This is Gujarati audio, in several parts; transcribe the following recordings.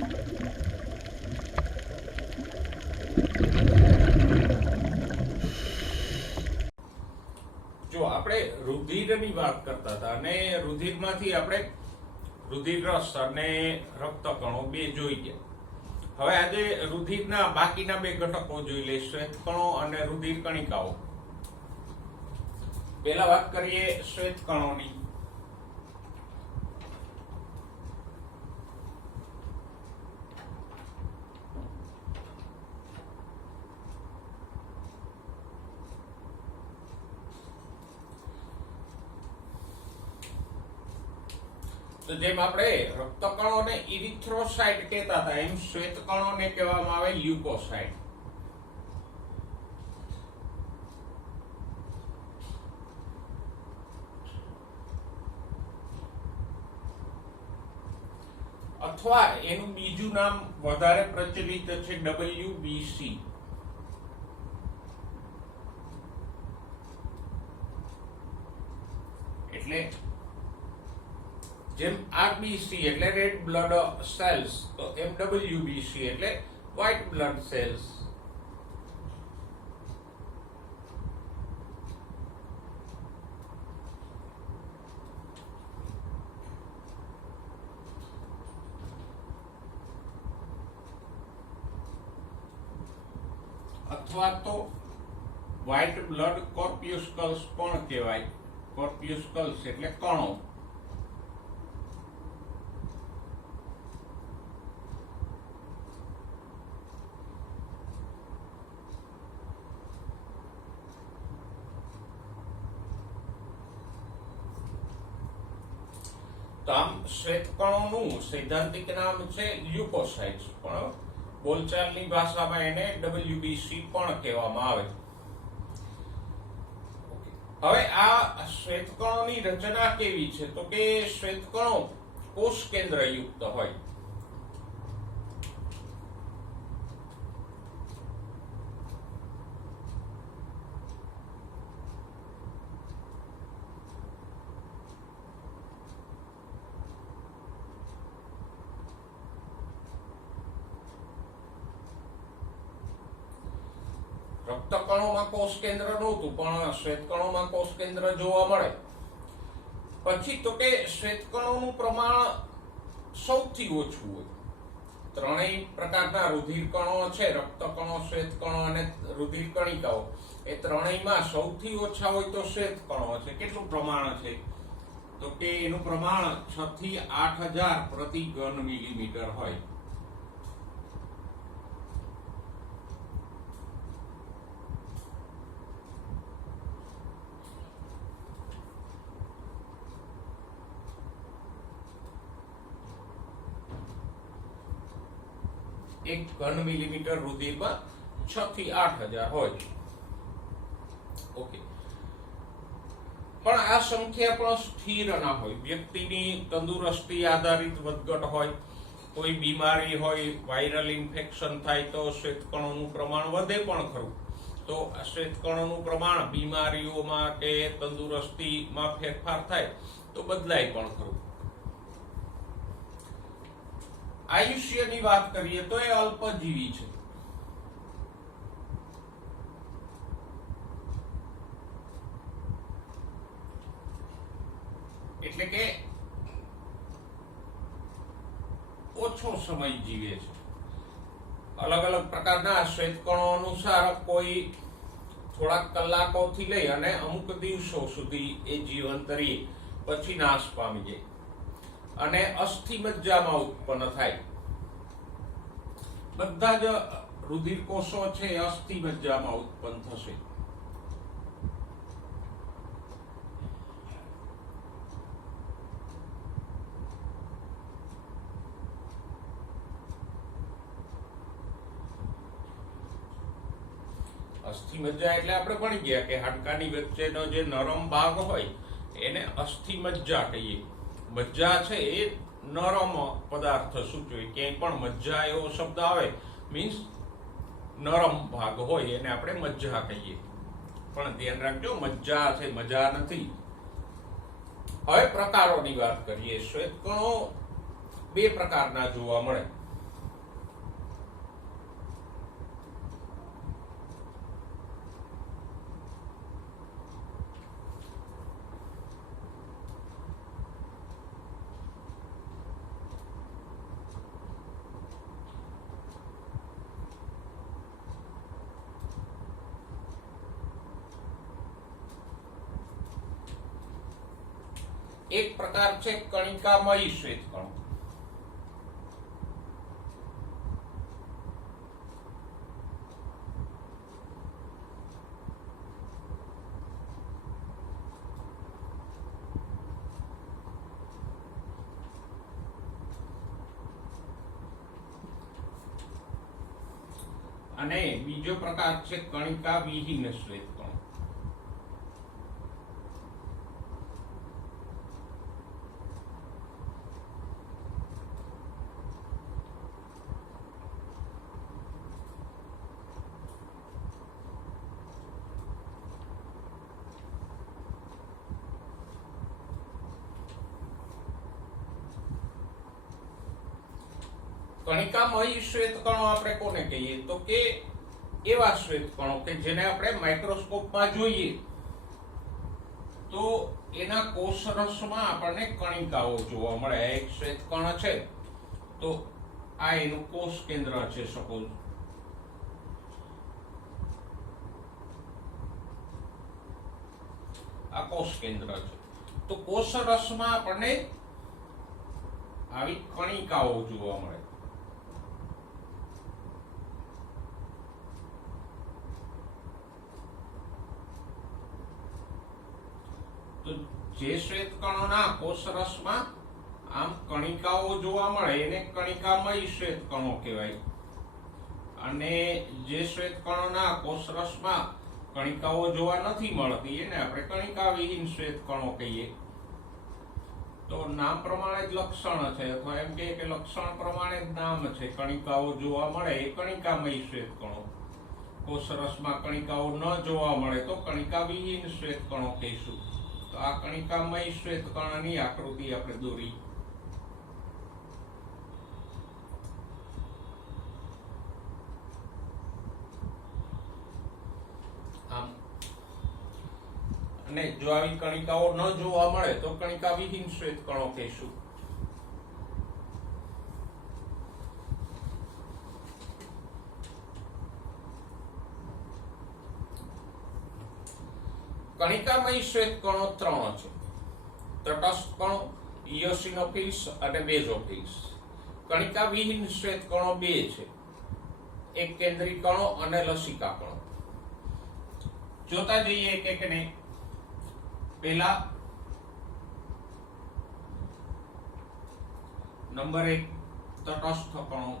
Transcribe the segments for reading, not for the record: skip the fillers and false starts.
જો આપણે રુધિરની વાત કરતા હતા અને રુધિરમાંથી આપણે રુધિર રસ અને રક્તકણો બે જોઈ ગયા. હવે આજે રુધિરના બાકીના બે ઘટકો જોઈ લઈએ, શ્વેતકણો અને રુધિર કણિકાઓ. પહેલા વાત કરીએ શ્વેતકણોની. તો જેમ આપણે રક્તકણોને ઇરિથ્રોસાઇટ કહેતા હતા, એમ શ્વેતકણોને કહેવામાં આવે લ્યુકોસાઇટ. અથવા એનું બીજું નામ વધારે પ્રચલિત છે WBC. એટલે જેમ RBC એટલે રેડ બ્લડ સેલ્સ, તો એમ WBC એટલે વ્હાઇટ બ્લડ સેલ્સ. અથવા તો વ્હાઇટ બ્લડ કોર્પ્યુસ્કલ્સ પણ કહેવાય. કોર્પ્યુસ્કલ્સ એટલે કણો. તો આમ શ્વેતકણોનું સૈદ્ધાંતિક નામ છે લ્યુકોસાઇટ્સ, પણ બોલચાલની ભાષામાં એને WBC પણ કહેવામાં આવે. હવે આ શ્વેતકણોની રચના કેવી છે? તો કે શ્વેતકણો કોષ કેન્દ્રયુક્ત હોય. રક્તકણોમાં કોષ કેન્દ્ર નહોતું, પણ શ્વેતકણોમાં કોષ કેન્દ્ર જોવા મળે. પછી તો કે શ્વેતકણોનું પ્રમાણ સૌથી ઓછું હોય. ત્રણેય પ્રકારના રુધિરકણો છે, રક્તકણો, શ્વેતકણો અને રુધિર કણિકાઓ. એ ત્રણેયમાં સૌથી ઓછા હોય તો શ્વેતકણો છે. કેટલું પ્રમાણ છે? તો કે એનું પ્રમાણ 6 થી 8000 પ્રતિ ઘન મિલીમીટર હોય. એક ઘન મિલીમીટર રુધિરમાં 6 થી 8000 હોય. ઓકે. પણ આ સંખ્યા પણ સ્થિર ના હોય. વ્યક્તિની તંદુરસ્તી આધારિત વધઘટ હોય. કોઈ બીમારી હોય, વાયરલ ઇન્ફેક્શન થાય તો શ્વેતકણોનું પ્રમાણ વધે પણ ખરું. તો આ શ્વેતકણોનું પ્રમાણ બીમારીઓમાં કે તંદુરસ્તીમાં ફેરફાર થાય તો બદલાય પણ ખરું. આયુષ્યની વાત કરીએ તો એ અલ્પજીવી છે. એટલે કે ઓછો સમય જીવે છે. અલગ અલગ પ્રકારના શ્વેતકણો અનુસાર કોઈ થોડાક કલાકોથી લઈ અને અમુક દિવસો સુધી એ જીવન તરી પછી નાશ પામી જાય અને અસ્થિમજ્જામાં ઉત્પન્ન થાય. બધા જ રુધિર કોષો છે એ અસ્થિમજ્જામાં ઉત્પન્ન થશે. અસ્થિમજ્જા એટલે આપણે ભણી ગયા કે હાડકાની વચ્ચેનો જે નરમ ભાગ હોય એને અસ્થિમજ્જા કહીએ. મજ્જા છે એ નરમ પદાર્થ સૂચવે. ક્યાંય પણ મજ્જા એવો શબ્દ આવે મીન્સ નરમ ભાગ હોય એને આપણે મજ્જા કહીએ. પણ ધ્યાન રાખજો, મજ્જા છે, મજા નથી. હવે પ્રકારોની વાત કરીએ. શ્વેતકણો બે પ્રકારના જોવા મળે. એક પ્રકાર છે કણિકામયી શ્વેતકણો. અને બીજો પ્રકાર છે કણિકા વિહીન શ્વેતકણો. કણિકામયી શ્વેતકણો આપણે કોને કહીએ તો કે એવા શ્વેતકણો કે જેને આપણે માઇક્રોસ્કોપમાં જોઈએ તો એના કોષરસમાં આપણને કણિકાઓ જોવા મળે. એક શ્વેતકણ છે તો આ એનું કોષ કેન્દ્ર છે. સપોઝ આ કોષ કેન્દ્ર છે તો કોષરસમાં આપણને આવી કણિકાઓ જોવા મળે. તો જે શ્વેતકણોના કોષરસમાં આમ કણિકાઓ જોવા મળે એને કણિકામયી શ્વેતકણો કહેવાય. અને જે શ્વેતકણોના કોષરસમાં કણિકાઓ જોવા નથી મળતી એને આપણે કણિકા વિહીન શ્વેતકણો કહીએ. તો નામ પ્રમાણે જ લક્ષણ છે અથવા એમ કે લક્ષણ પ્રમાણે જ નામ છે. કણિકાઓ જોવા મળે એ કણિકામયી શ્વેતકણો. કોષરસમાં કણિકાઓ ન જોવા મળે તો કણિકા વિહીન શ્વેતકણો કહીશું. તો આ કણિકામયી શ્વેતકણની આકૃતિ આપણે દોરી. આમ અને જો આવી કણિકાઓ ન જોવા મળે તો કણિકા વિહીન શ્વેતકણો કહીશું. કણિકામયી શ્વેતકણો 3 છે. તટસ્થ કણો, ઇયોસિનોફિલ્સ અને બેઝોફિલ્સ. કણિકા વિહીન શ્વેતકણો 2 છે. એક કેન્દ્રી કણો અને લસિકા કણો. જોતા જઈએ એક એક ને. પહેલા નંબર 1 તટસ્થ કણો.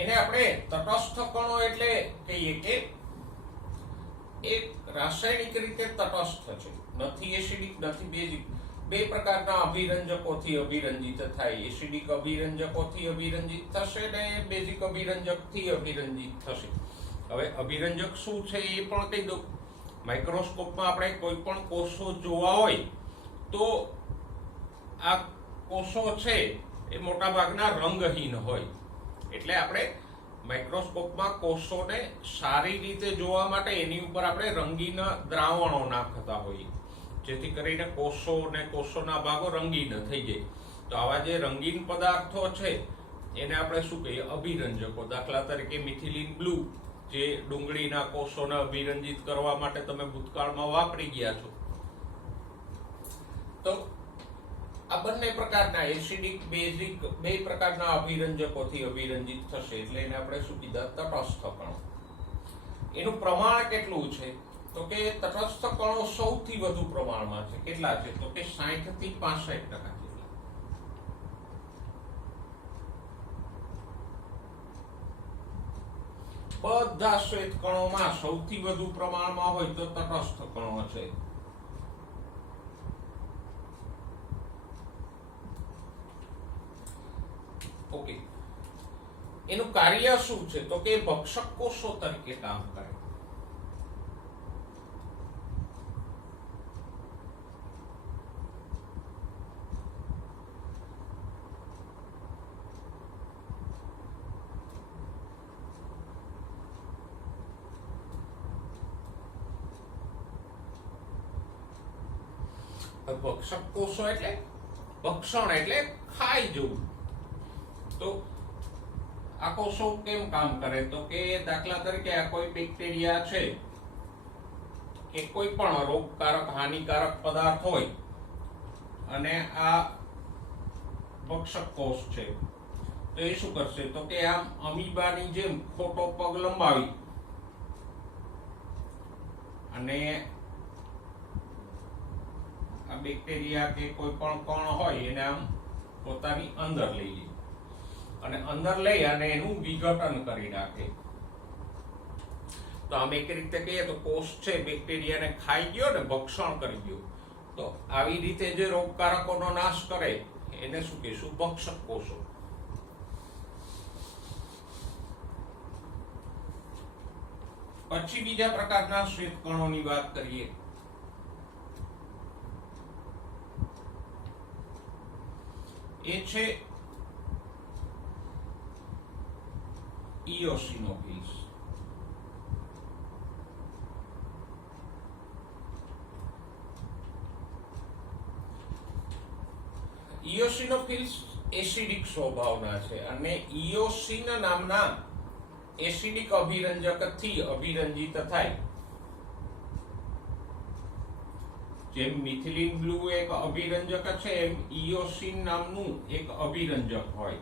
એને આપણે તટસ્થ કણો એટલે કહીએ કે એક રાસાયણિક રીતે તટસ્થ છે. નથી એસિડિક નથી બેઝિક. બે પ્રકારના અભિરંજકોથી અભિરંજિત થાય. એસિડિક અભિરંજકોથી અભિરંજિત થશે ને બેઝિક અભિરંજકથી અભિરંજિત થશે. હવે અભિરંજક શું છે એ પણ કહી દઉં. માઇક્રોસ્કોપમાં આપણે કોઈ પણ કોષો જોવા હોય તો આ કોષો છે એ મોટા ભાગના રંગહીન હોય. એટલે આપણે માઇક્રોસ્કોપમાં કોષોને સારી રીતે જોવા માટે એની ઉપર આપણે રંગીન દ્રાવણો નાખતા હોઈએ જેથી કરીને કોષો અને કોષોના ભાગો રંગીન થઈ જાય. તો આવા જે રંગીન પદાર્થો છે એને આપણે શું કહીએ? અભિરંજકો. દાખલા તરીકે મિથિલિન બ્લુ જે ડુંગળીના કોષોને અભિરંજિત કરવા માટે તમે ભૂતકાળમાં વાપરી ગયા છો. તો આ બંને પ્રકારના એસિડિક બેઝિક બે પ્રકારના અભિરંજકોથી અભિરંજિત થશે એટલે એને આપણે શું કીધા? તટસ્થ કણો. એનું પ્રમાણ કેટલું છે તો કે તટસ્થ કણો સૌથી વધુ પ્રમાણમાં છે. કેટલા છે તો કે 60 થી 65% જેટલા. બધા શ્વેત કણોમાં સૌથી વધુ પ્રમાણમાં હોય તો તટસ્થ કણો છે. ઓકે, એનું કાર્ય શું છે તો કે ભક્ષક કોષો તરીકે કામ કરે. ભક્ષક કોષો એટલે ભક્ષણ એટલે ખાઈ જવું. તો આ કોષો કેમ કામ કરે? તો કે દાખલા તરીકે આ કોઈ બેક્ટેરિયા છે કે કોઈ પણ રોગકારક હાનિકારક પદાર્થ હોય અને આ ભક્ષક કોષ છે, તો એ શું કરશે? તો કે આમ અમીબાની જેમ ખોટો પગ લંબાવી અને આ બેક્ટેરિયા કે કોઈ પણ કણ હોય એને આમ પોતાની અંદર લઈ લે અને અંદર લઈ અને એનું વિઘટન કરી નાખે. તો આમ એક રીતે કહીએ તો કોષ છે બેક્ટેરિયાને ખાઈ ગયો ને, ભક્ષણ કરી ગયો. તો આવી રીતે જે રોગકારકોનો નાશ કરે એને શું કહીશું? ભક્ષક કોષો. પછી બીજા પ્રકારના શ્વેતકણોની વાત કરીએ. એ છે ઇયોસિનોફિલ્સ. ઇયોસિનોફિલ્સ એસિડિક સ્વભાવના છે અને ઇયોસિન નામના એસિડિક અભિરંજકથી અભિરંજિત થાય. જેમ મિથિલિન બ્લુ એક અભિરંજક છે, એમ ઇયોસિન નામનું એક અભિરંજક હોય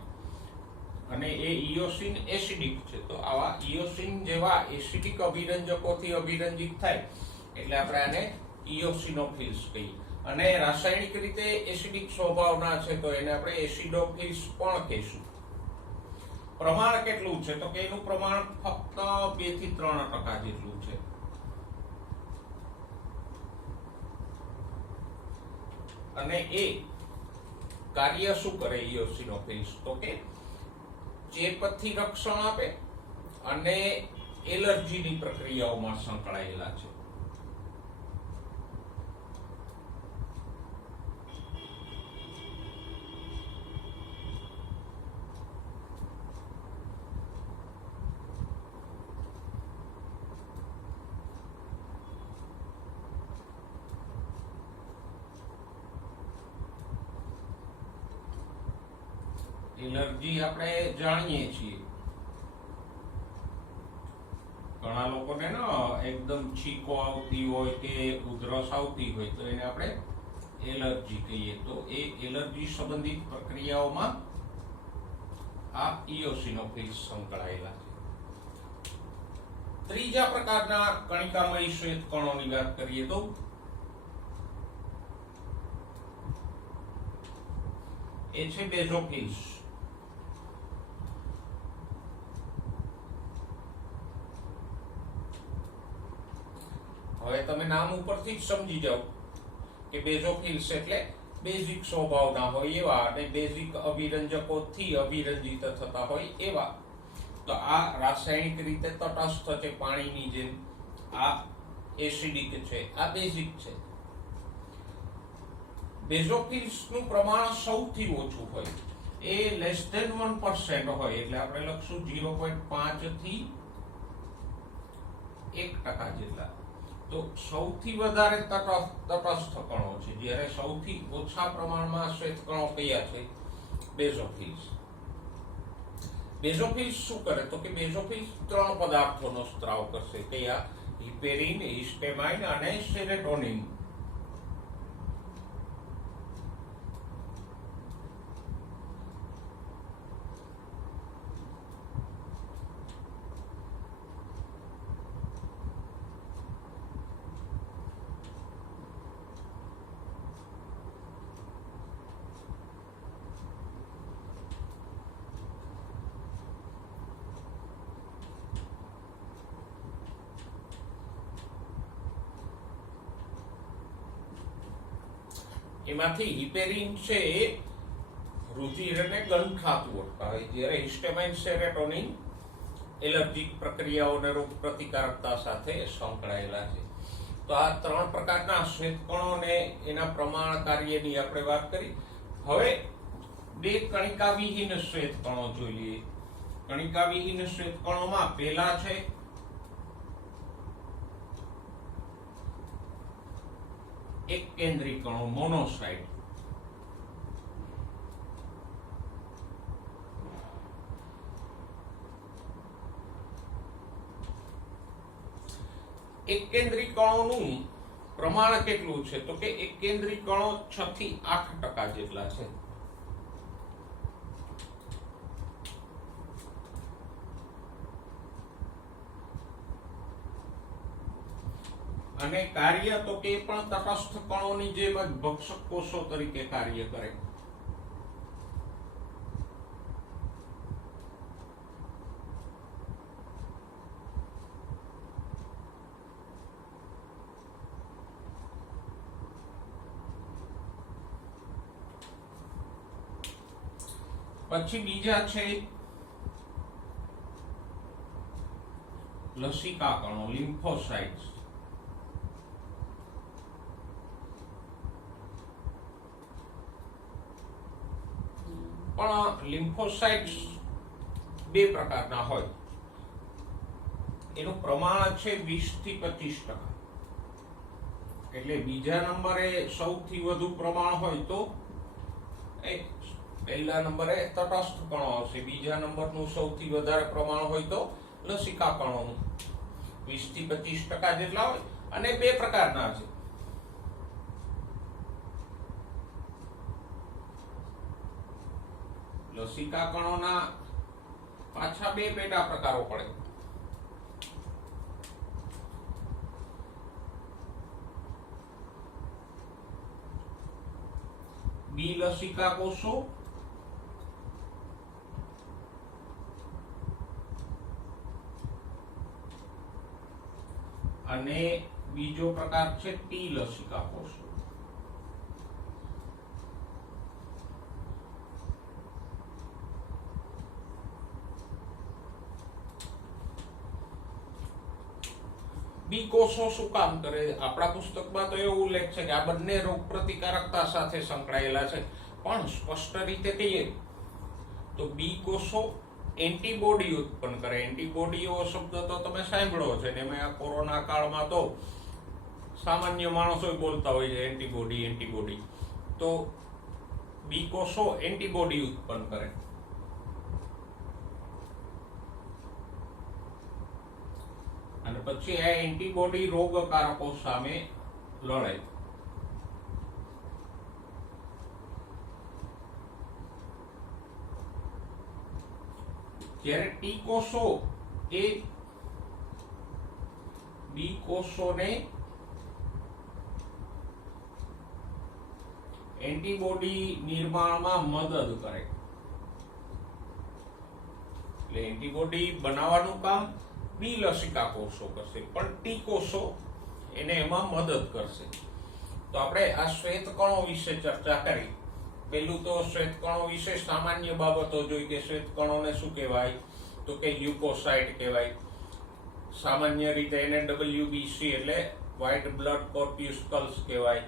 અને એ ઇયોસિન એસિડિક છે. તો આવા ઇયોસિન જેવા એસિડિક અભિરંજકોથી અભિરંજિત થાય એટલે આપણે આને ઇયોસિનોફિલ્સ કહીએ. અને રાસાયણિક રીતે એસિડિક સ્વભાવના છે તો એને આપણે એસિડોફિલ્સ પણ કહીશું. પ્રમાણ કેટલું છે? તો કે એનું પ્રમાણ ફક્ત 2 થી 3% જેટલું છે. અને એ કાર્ય શું કરે ઇયોસિનોફિલ્સ? તો કે ચેપથી રક્ષણ આપે અને એલર્જીની પ્રક્રિયાઓમાં સંકળાયેલા છે. એલર્જી આપણે જાણીએ છીએ, ઘણા લોકોને એકદમ છીકો આવતી હોય કે ઉધરસ આવતી હોય તો એને આપણે એલર્જી કહીએ. તો એ એલર્જી સંબંધિત પ્રક્રિયાઓમાં આ ઇયોસિનોફિલ્સ સંકળાયેલા છે. ત્રીજા પ્રકારના કણિકામય શ્વેતકણોની વાત કરીએ તો એ છે બેઝોફિલ્સ. હવે તમે નામ ઉપરથી જ સમજી જાઓ કે બેઝોફિલ્સ એટલે બેઝિક સ્વભાવના હોય એવા અને બેઝિક અભિરંજકોથી અભિરંજિત થતા હોય એવા. તો આ રાસાયણિક રીતે તટસ્થ છે, પાણીની જેમ. આ એસિડિક છે, આ બેઝિક છે. બેઝોફિલ્સનું પ્રમાણ સૌથી ઓછું હોય, એ <1% હોય એટલે આપણે લખશું 0.5 થી 1% જેટલા. તો સૌથી વધારે તટસ્થ કણો છે, જ્યારે સૌથી ઓછા પ્રમાણમાં શ્વેતકણો કયા છે? બેઝોફિલ્સ. બેઝોફિલ્સ શું કરે? તો કે બેઝોફિલ્સ 3 પદાર્થોનો સ્ત્રાવ કરશે. કયા? હિપેરિન, હિસ્ટેમાઇન અને સેરોટોનિન. એમાંથી હિપેરિન છે એ રુધિરને ગંઠાતું અટકાવે, જ્યારે હિસ્ટેમાઇન, સેરોટોનિન એલર્જીક પ્રક્રિયાઓ અને રોગ પ્રતિકારકતા સાથે સંકળાયેલા છે. તો આ 3 પ્રકારના શ્વેતકણોને એના પ્રમાણ કાર્યની આપણે વાત કરી. હવે 2 કણિકાવિહીન શ્વેતકણો જોઈ લઈએ. કણિકાવિહીન શ્વેતકણોમાં પહેલા છે એક કેન્દ્રી કણો, મોનોસાઇટ. એક કેન્દ્રી કણોનું પ્રમાણ કેટલું છે? તો કે એક કેન્દ્રી કણો 6 થી 8% જેટલા છે. અને કાર્ય તો કે પણ તટસ્થ કણોની જેમ જ ભક્ષક કોષો તરીકે કાર્ય કરે. પછી બીજા છે લસિકા કણો, લિમ્ફોસાઇટ્સ. પણ લિમ્ફોસાઇટ્સ બે પ્રકારના હોય. એનું પ્રમાણ છે 20 થી 25%. એટલે બીજા નંબરે સૌથી વધુ પ્રમાણ હોય તો પહેલા નંબરે તટસ્થ કણો આવશે, બીજા નંબરનું સૌથી વધારે પ્રમાણ હોય તો લસિકા કણોનું 20 થી 25% જેટલા હોય. અને બે પ્રકારના છે. લસિકા કણોના પાછા બે પેટા પ્રકારો પડે. બી લસિકા કોષો અને બીજો પ્રકાર છે ટી લસિકા કોષો. બી કોષો શું કામ કરે? આપણા પુસ્તકમાં તો એવો ઉલ્લેખ છે કે આ બંને રોગ પ્રતિકારકતા સાથે સંકળાયેલા છે. પણ સ્પષ્ટ રીતે કહીએ તો બી કોષો એન્ટીબોડી ઉત્પન્ન કરે. એન્ટીબોડીઓ શબ્દ તો તમે સાંભળ્યો છે ને, એમાં કોરોના કાળમાં તો સામાન્ય માણસો બોલતા હોય છે એન્ટીબોડી એન્ટીબોડી. તો બી કોષો એન્ટીબોડી ઉત્પન્ન કરે. અને પછી આ એન્ટીબોડી રોગકારકો સામે લડે. જ્યારે ટી કોષો એ બી કોષોને એન્ટીબોડી નિર્માણમાં મદદ કરે. એટલે એન્ટીબોડી બનાવવાનું કામ બી લસિકા કોષો કરશે, પણ ટી કોષો એને એમાં મદદ કરશે. તો આપણે આ શ્વેત કણો વિશે ચર્ચા કરી. પહેલું તો શ્વેત કણો વિશે સામાન્ય બાબતો જોઈ કે શ્વેત કણોને શું કહેવાય? તો કે લ્યુકોસાઇટ કહેવાય. સામાન્ય રીતે એને WBC એટલે વ્હાઇટ બ્લડ કોર્પ્યુસ્કલ્સ કહેવાય.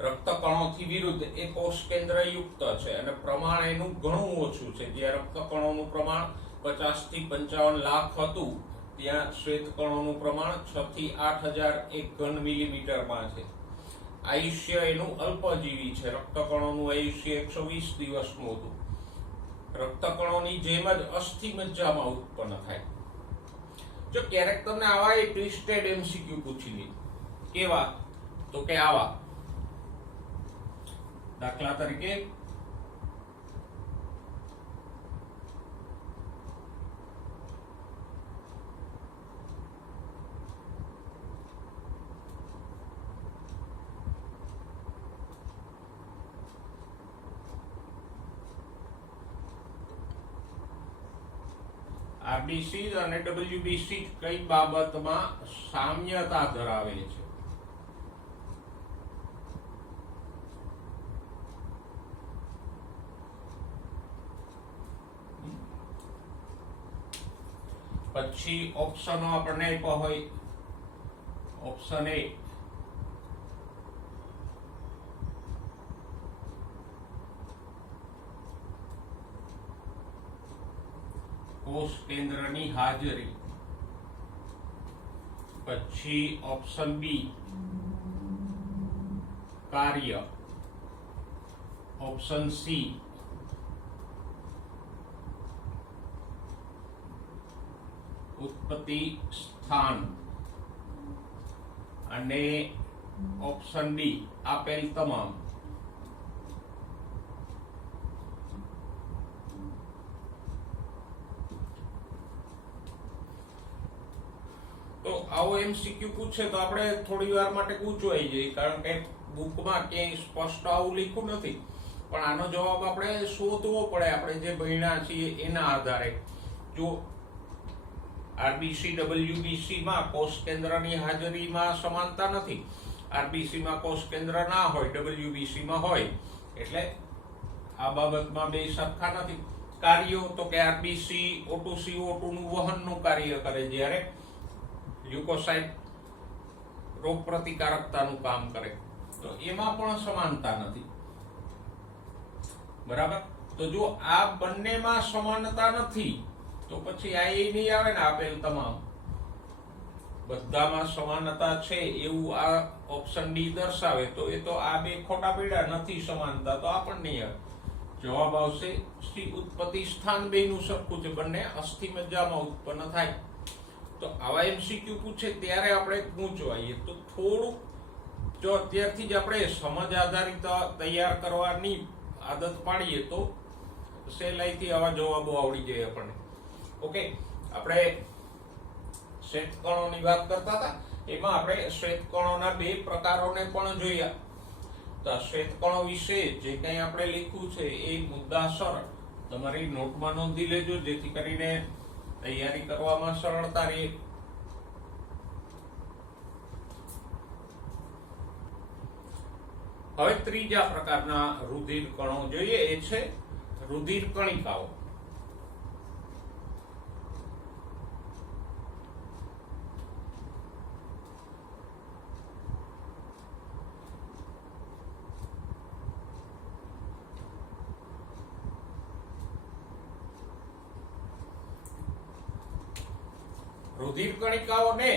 રક્તકણોથી વિરુદ્ધ એ કોષ કેન્દ્ર યુક્ત છે અને પ્રમાણ એનું ઘણું ઓછું છે. જ્યાં રક્તકણોનું પ્રમાણ 50 થી 55 લાખ હતું, ત્યાં શ્વેત કણોનું પ્રમાણ 6 થી 8000 ઘન મિલીમીટરમાં છે. આયુષ્ય એનું અલ્પજીવી છે. રક્તકણોનું આયુષ્ય 120 દિવસનું હતું. રક્તકણોની જેમ જ અસ્થિ મજ્જામાં ઉત્પન્ન થાય. જો ક્યારેક તમને આવા એક ટ્વિસ્ટેડ MCQ પૂછી લે, કેવા? તો કે આવા. દાખલા તરીકે RBC અને WBC કઈ બાબતમાં સામ્યતા ધરાવે છે? પછી ઓપ્શનો આપણને આપ્યા હોય. ઓપ્શન એ કોષ કેન્દ્રની હાજરી. પછી ઓપ્શન બી કાર્ય. ઓપ્શન સી ઉત્પત્તિ સ્થાન. અને ઓપ્શન ડી આપેલ તમામ. તો આવો એમસીક્યુ પૂછે તો આપણે થોડી વાર માટે ગૂંચવાઈ જઈએ, કારણ કે બુકમાં ક્યાંય સ્પષ્ટ આવું લખ્યું નથી. પણ આનો જવાબ આપણે શોધવો પડે, આપણે જે ભણ્યા છીએ એના આધારે. જો આરબીસી ડબલ્યુબીસી માં કોષ કેન્દ્રની હાજરીમાં સમાનતા નથી, આરબીસી માં કોષ કેન્દ્ર ના હોય, ડબલ્યુબીસી માં હોય, એટલે આ બાબતમાં બે સરખા નથી. કાર્યો તો કે આરબીસી O2 CO2 નું વહનનું કાર્ય કરે, જ્યારે લ્યુકોસાઇટ રોગ પ્રતિકારકતાનું કામ કરે. તો એમાં પણ સમાનતા નથી. બરાબર. તો જો આ બંનેમાં સમાનતા નથી તો પછી આ એ નહીં આવે ને આપેલ તમામ. બધામાં સમાનતા છે એવું આ ઓપ્શન ડી દર્શાવે, તો એ તો આ બે ખોટા પડ્યા, નથી સમાનતા, તો આ પણ નહીં આવે. જવાબ આવશે સી, ઉત્પત્તિ સ્થાન બેનું સરખું છે, બંને અસ્થિ મજ્જામાં ઉત્પન્ન થાય. તો આવા એમસીક્યુ પૂછે ત્યારે આપણે ગૂંચવાઈએ. તો થોડું જો અત્યારથી જ આપણે સમજ આધારિત તૈયાર કરવાની આદત પાડીએ તો સહેલાઈથી આવા જવાબો આવડી જાય આપણને. ઓકે, આપણે શ્વેત કણોની વાત કરતા હતા, એમાં આપણે શ્વેત કણોના બે પ્રકારોને પણ જોયા. તો શ્વેત કણો વિશે જે કંઈ આપણે લખ્યું છે એ મુદ્દાસર તમારી નોટમાં નોંધી લેજો, જેથી કરીને તૈયારી કરવામાં સરળતા રહે. હવે ત્રીજા પ્રકારના રુધિર કણો જોઈએ, એ છે રુધિર કણિકાઓ. રુધિર કણિકાઓને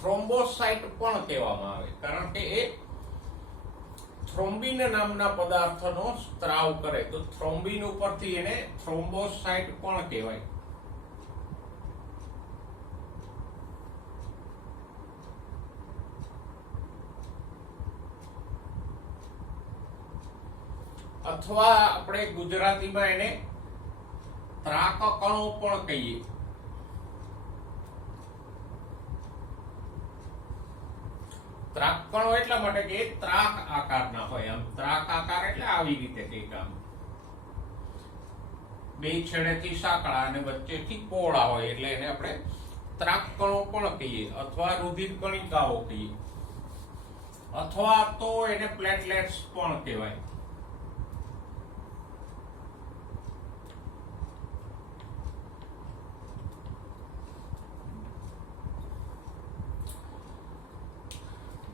થ્રોમ્બોસાઇટ પણ કહેવામાં આવે, કારણ કે એ થ્રોમ્બિન નામના પદાર્થનો સ્ત્રાવ કરે. તો થ્રોમ્બિન ઉપરથી એને થ્રોમ્બોસાઇટ પણ કહેવાય. અથવા આપણે ગુજરાતીમાં એને ત્રાક કણો પણ કહીએ. ત્રાક કણો એટલા માટે કે ત્રાક આકારના હોય. આમ ત્રાક આકાર એટલે આવી રીતે કંઈક આમ બે છેડેથી સાંકડા અને વચ્ચેથી પહોળા હોય, એટલે એને આપણે ત્રાક કણો પણ કહીએ, અથવા રુધિર કણિકાઓ કહીએ, અથવા તો એને પ્લેટલેટ્સ પણ કહેવાય.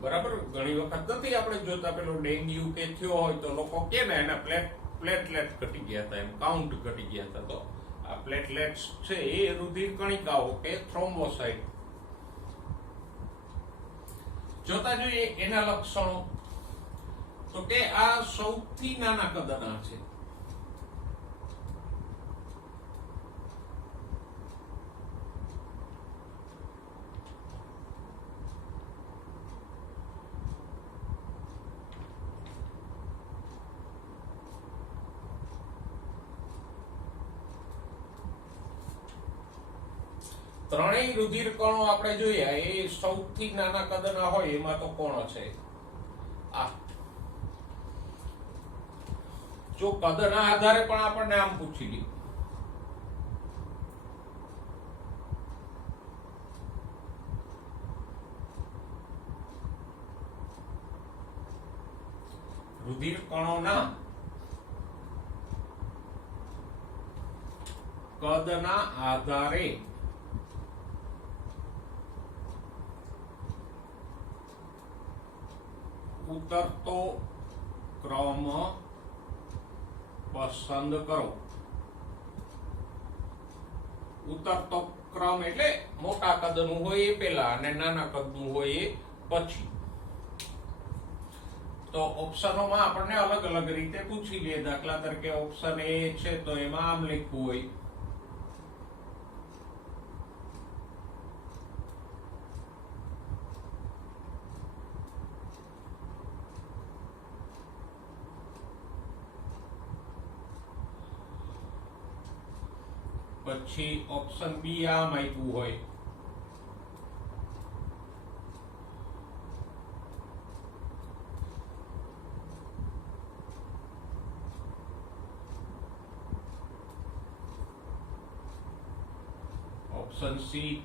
બરાબર. ઘણી વખત નથી આપણે જોતા, પેલો ડેન્ગ્યુ કે થયો હોય તો લોકો કે ને એના પ્લેટલેટ ઘટી ગયા હતા, એમ કાઉન્ટ ઘટી ગયા હતા. તો આ પ્લેટલેટ્સ છે એ રુધિર કણિકાઓ કે થ્રોમ્બોસાઇટ. જોતા જોઈએ એના લક્ષણો, તો કે આ સૌથી નાના કદના છે. ત્રણેય રુધિર કણો આપણે જોયા એ સૌથી નાના કદના હોય. એમાં તો કોણ છે? આ જો કદના આધારે પણ આપણને આમ પૂછી લે. રુધિર કણોના કદના આધારે ઉતરતો ક્રમ પસંદ કરો. ઉતરતો ક્રમ એટલે મોટા કદનું હોય એ પહેલા અને નાના કદનું હોય એ પછી. તો ઓપ્શનોમાં આપણને અલગ અલગ રીતે પૂછી લે. દાખલા તરીકે ઓપ્શન એ છે તો એમાં આમ લખવું હોય પછી ઓપ્શન બી આમ આપ્યું હોય, ઓપ્શન સી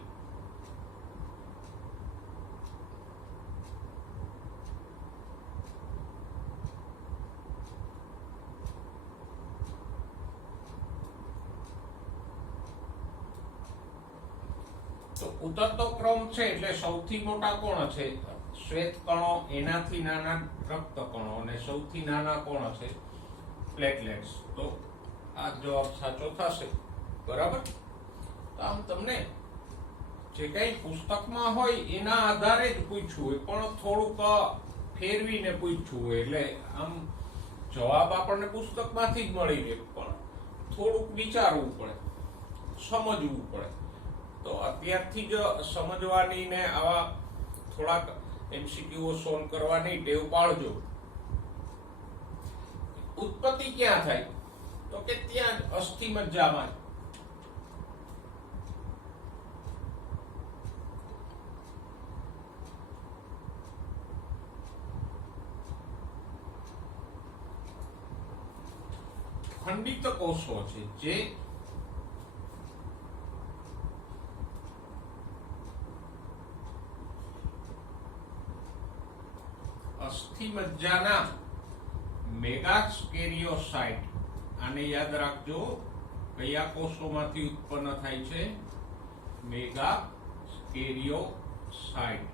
તો ઉતરતો ક્રમ છે એટલે સૌથી મોટા કોણ છે? શ્વેત કણો, એનાથી નાના રક્ત કણો અને સૌથી નાના કોણ છે? પ્લેટલેટ્સ. તો આ જવાબ સાચો થશે. બરાબર. તો આમ તમને જે કઈ પુસ્તકમાં હોય એના આધારે જ પૂછ્યું હોય, પણ થોડુંક ફેરવીને પૂછ્યું હોય, એટલે આમ જવાબ આપણને પુસ્તકમાંથી જ મળી રહે, પણ થોડુંક વિચારવું પડે, સમજવું પડે. તો અત્યારથી જ સમજવાની ને આવા થોડાક એમસીક્યુ સોલ્વ કરવાની ટેવ પાડજો. ઉત્પત્તિ ક્યાં થાય? તો કે ત્યાં જ અસ્થિ મજ્જામાં. ખંડિત કોષો છે જે અસ્થિ મજ્જાના મેગાસ્કેરિયોસાઇટ, આને યાદ રાખજો, કયા કોષોમાંથી ઉત્પન્ન થાય છે? મેગાસ્કેરિયોસાઇટ.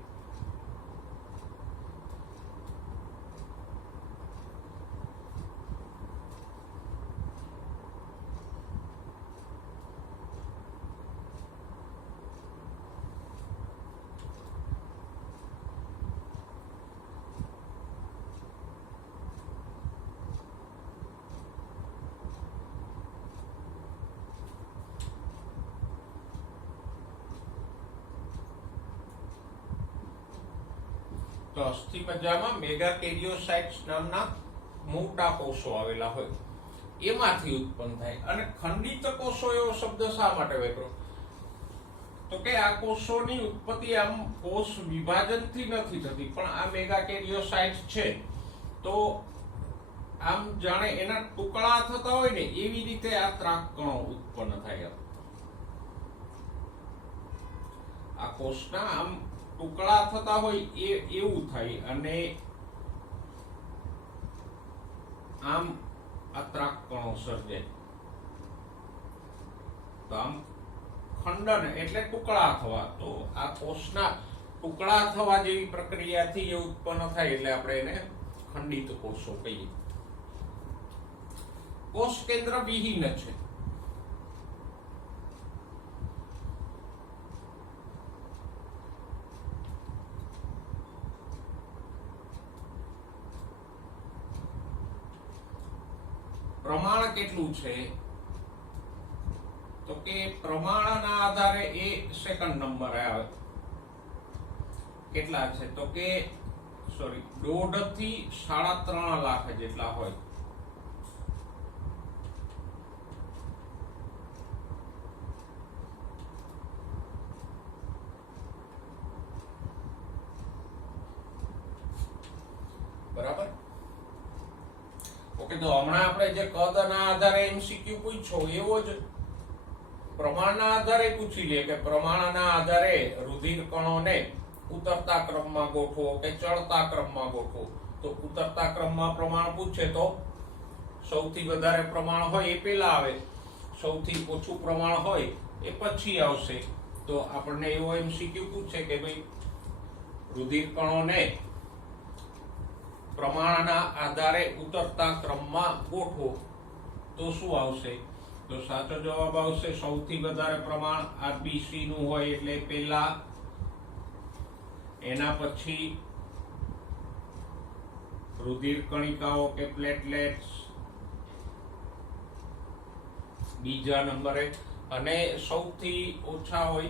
તો અસ્થિ મજ્જામાં મેગાકેરિયોસાઇટ્સ નામના મોટા કોષો આવેલા હોય, એમાંથી ઉત્પન્ન થાય. અને ખંડિત કોષો એવો શબ્દ શા માટે વાપર્યો? તો કે આ કોષોની ઉત્પત્તિ આમ કોષ વિભાજનથી નથી થતી, પણ આ મેગાકેરિયોસાઇટ્સ છે તો આમ જાણે એના ટુકડા થતા હોય ને એવી રીતે આ ત્રાક કણો ઉત્પન્ન થાય. આ કોષના આમ ટુકડા થતા હોય એવું થાય, અને આમ આ ત્રાક કણો સર્જાય. તો આમ ખંડન એટલે ટુકડા થવા. તો આ કોષના ટુકડા થવા જેવી પ્રક્રિયાથી એ ઉત્પન્ન થાય એટલે આપણે એને ખંડિત કોષો કહીએ. કોષ કેન્દ્ર વિહીન છે. પ્રમાણ કેટલું છે? તો કે પ્રમાણના આધારે એ સેકન્ડ નંબર આવે. કેટલા છે? તો કે 1.5 થી 3.5 લાખ જેટલા હોય. બરાબર. ઓકે, તો હમણાં આપણે જે કદના આધારે એમસીક્યુ પૂછ્યો એવો જ પ્રમાણના આધારે પૂછી લે કે પ્રમાણના આધારે રુધિર કણોને ઉતરતા ક્રમમાં ગોઠવો કે ચડતા ક્રમમાં ગોઠવો. તો ઉતરતા ક્રમમાં પ્રમાણ પૂછે તો સૌથી વધારે પ્રમાણ હોય એ પહેલા આવે, સૌથી ઓછું પ્રમાણ હોય એ પછી આવશે. તો આપણને એવો એમસીક્યુ પૂછે કે ભાઈ રુધિર કણોને પ્રમાણના આધારે ઉતરતા ક્રમમાં ગોઠવો, તો શું આવશે? તો સાચો જવાબ આવશે સૌથી વધારે પ્રમાણ આરબીસી નું હોય એટલે પહેલા, એના પછી રુધિર કણિકાઓ કે પ્લેટલેટ્સ બીજા નંબરે, અને સૌથી ઓછા હોય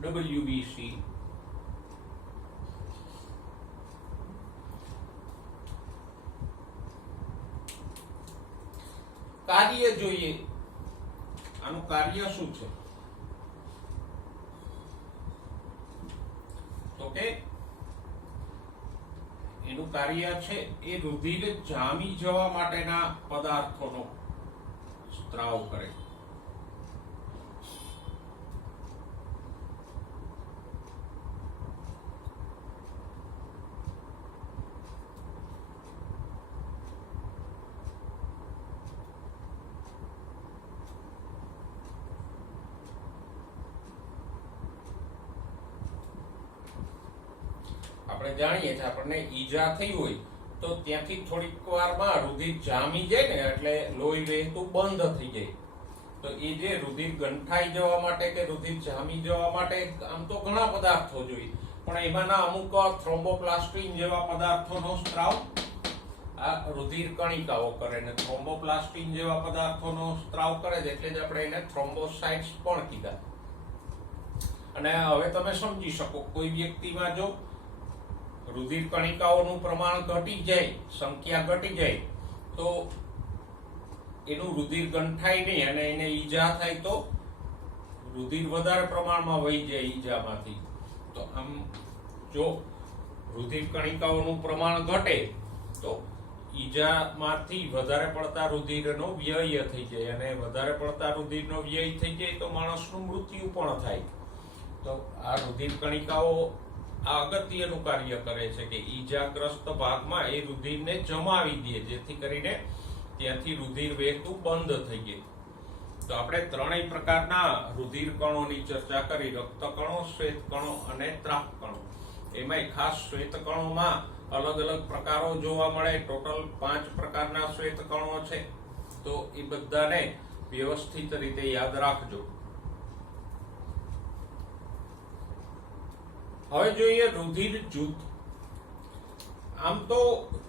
ડબલ્યુબીસી. કાર્ય જોઈએ. આનું કાર્ય શું છે? તો કે એનું કાર્ય છે એ રુધિર જામી જવા માટેના પદાર્થોનો સ્ત્રાવ કરે. આપણે જાણીએ છીએ, આપણને ઈજા થઈ હોય તો ત્યાંથી થોડીક વારમાં રુધિર જામી જાય ને એટલે લોહી વહેતું બંધ થઈ જાય. તો એ જે રુધિર ગંઠાઈ જવા માટે કે રુધિર જામી જવા માટે આમ તો ઘણા પદાર્થો જોઈએ, પણ એમાંના અમુક થ્રોમ્બોપ્લાસ્ટિન જેવા પદાર્થોનો સ્ત્રાવ આ રુધિર કણિકાઓ કરે ને થ્રોમ્બોપ્લાસ્ટિન જેવા પદાર્થોનો સ્ત્રાવ કરે છે, એટલે જ આપણે એને થ્રોમ્બોસાઇટ્સ પણ કીધા. અને હવે તમે સમજી શકો, કોઈ વ્યક્તિમાં જો રુધિર કણિકાઓનું પ્રમાણ ઘટી જાય, સંખ્યા ઘટી જાય, તો એનું રુધિર ગંઠાય નહીં અને એને ઈજા થાય તો રુધિર વધારે પ્રમાણમાં વહી જાય ઈજામાંથી. તો આમ જો રુધિર કણિકાઓનું પ્રમાણ ઘટે તો ઈજામાંથી વધારે પડતા રુધિરનો વ્યય થઈ જાય, અને વધારે પડતા રુધિરનો વ્યય થઈ જાય તો માણસનું મૃત્યુ પણ થાય. તો આ રુધિર કણિકાઓ આ અગત્યનું કાર્ય કરે છે કે ઈજાગ્રસ્ત ભાગમાં એ રુધિરને જમાવી દે, જેથી કરીને ત્યાંથી રુધિર વહેતું બંધ થઈ જાય. તો આપણે ત્રણેય પ્રકારના રુધિર કણોની ચર્ચા કરી, રક્તકણો, શ્વેતકણો અને ત્રાકકણો. એમાંય ખાસ શ્વેતકણોમાં અલગ અલગ પ્રકારો જોવા મળે. ટોટલ 5 પ્રકારના શ્વેતકણો છે. તો એ બધાને વ્યવસ્થિત રીતે યાદ રાખજો. હવે જોઈએ રુધિર જૂથ. આમ તો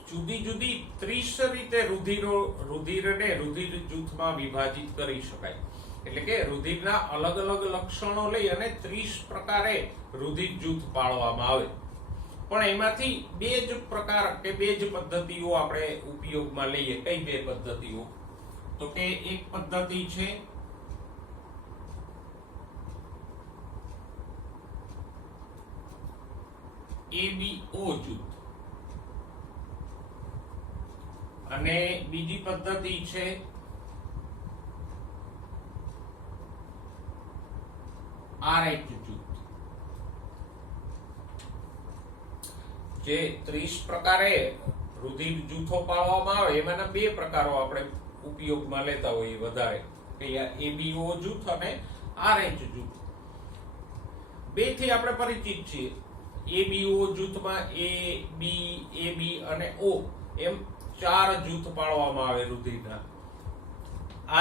જુદી જુદી 30 રીતે રુધિરને રુધિર જૂથમાં વિભાજિત કરી શકાય. એટલે કે રુધિરના અલગ અલગ લક્ષણો લઈ અને 30 પ્રકારે રુધિર જૂથ પાડવામાં આવે. પણ એમાંથી બે જ પ્રકાર કે બે જ પદ્ધતિઓ આપણે ઉપયોગમાં લઈએ. કઈ બે પદ્ધતિઓ? તો કે એક પદ્ધતિ છે ABO જૂથ અને બીજી પદ્ધતિ છે RH જૂથ. જે 30 પ્રકારે રુધિર જૂથો પાડવામાં આવે એમાંના બે પ્રકારો આપણે ઉપયોગમાં લેતા હોઈએ વધારે, કે ABO જૂથ અને RH જૂથ. બે થી આપણે પરિચિત છીએ. ABO જૂથમાં A, B, AB અને O એમ 4 જૂથ પાડવામાં આવે રુધિરના.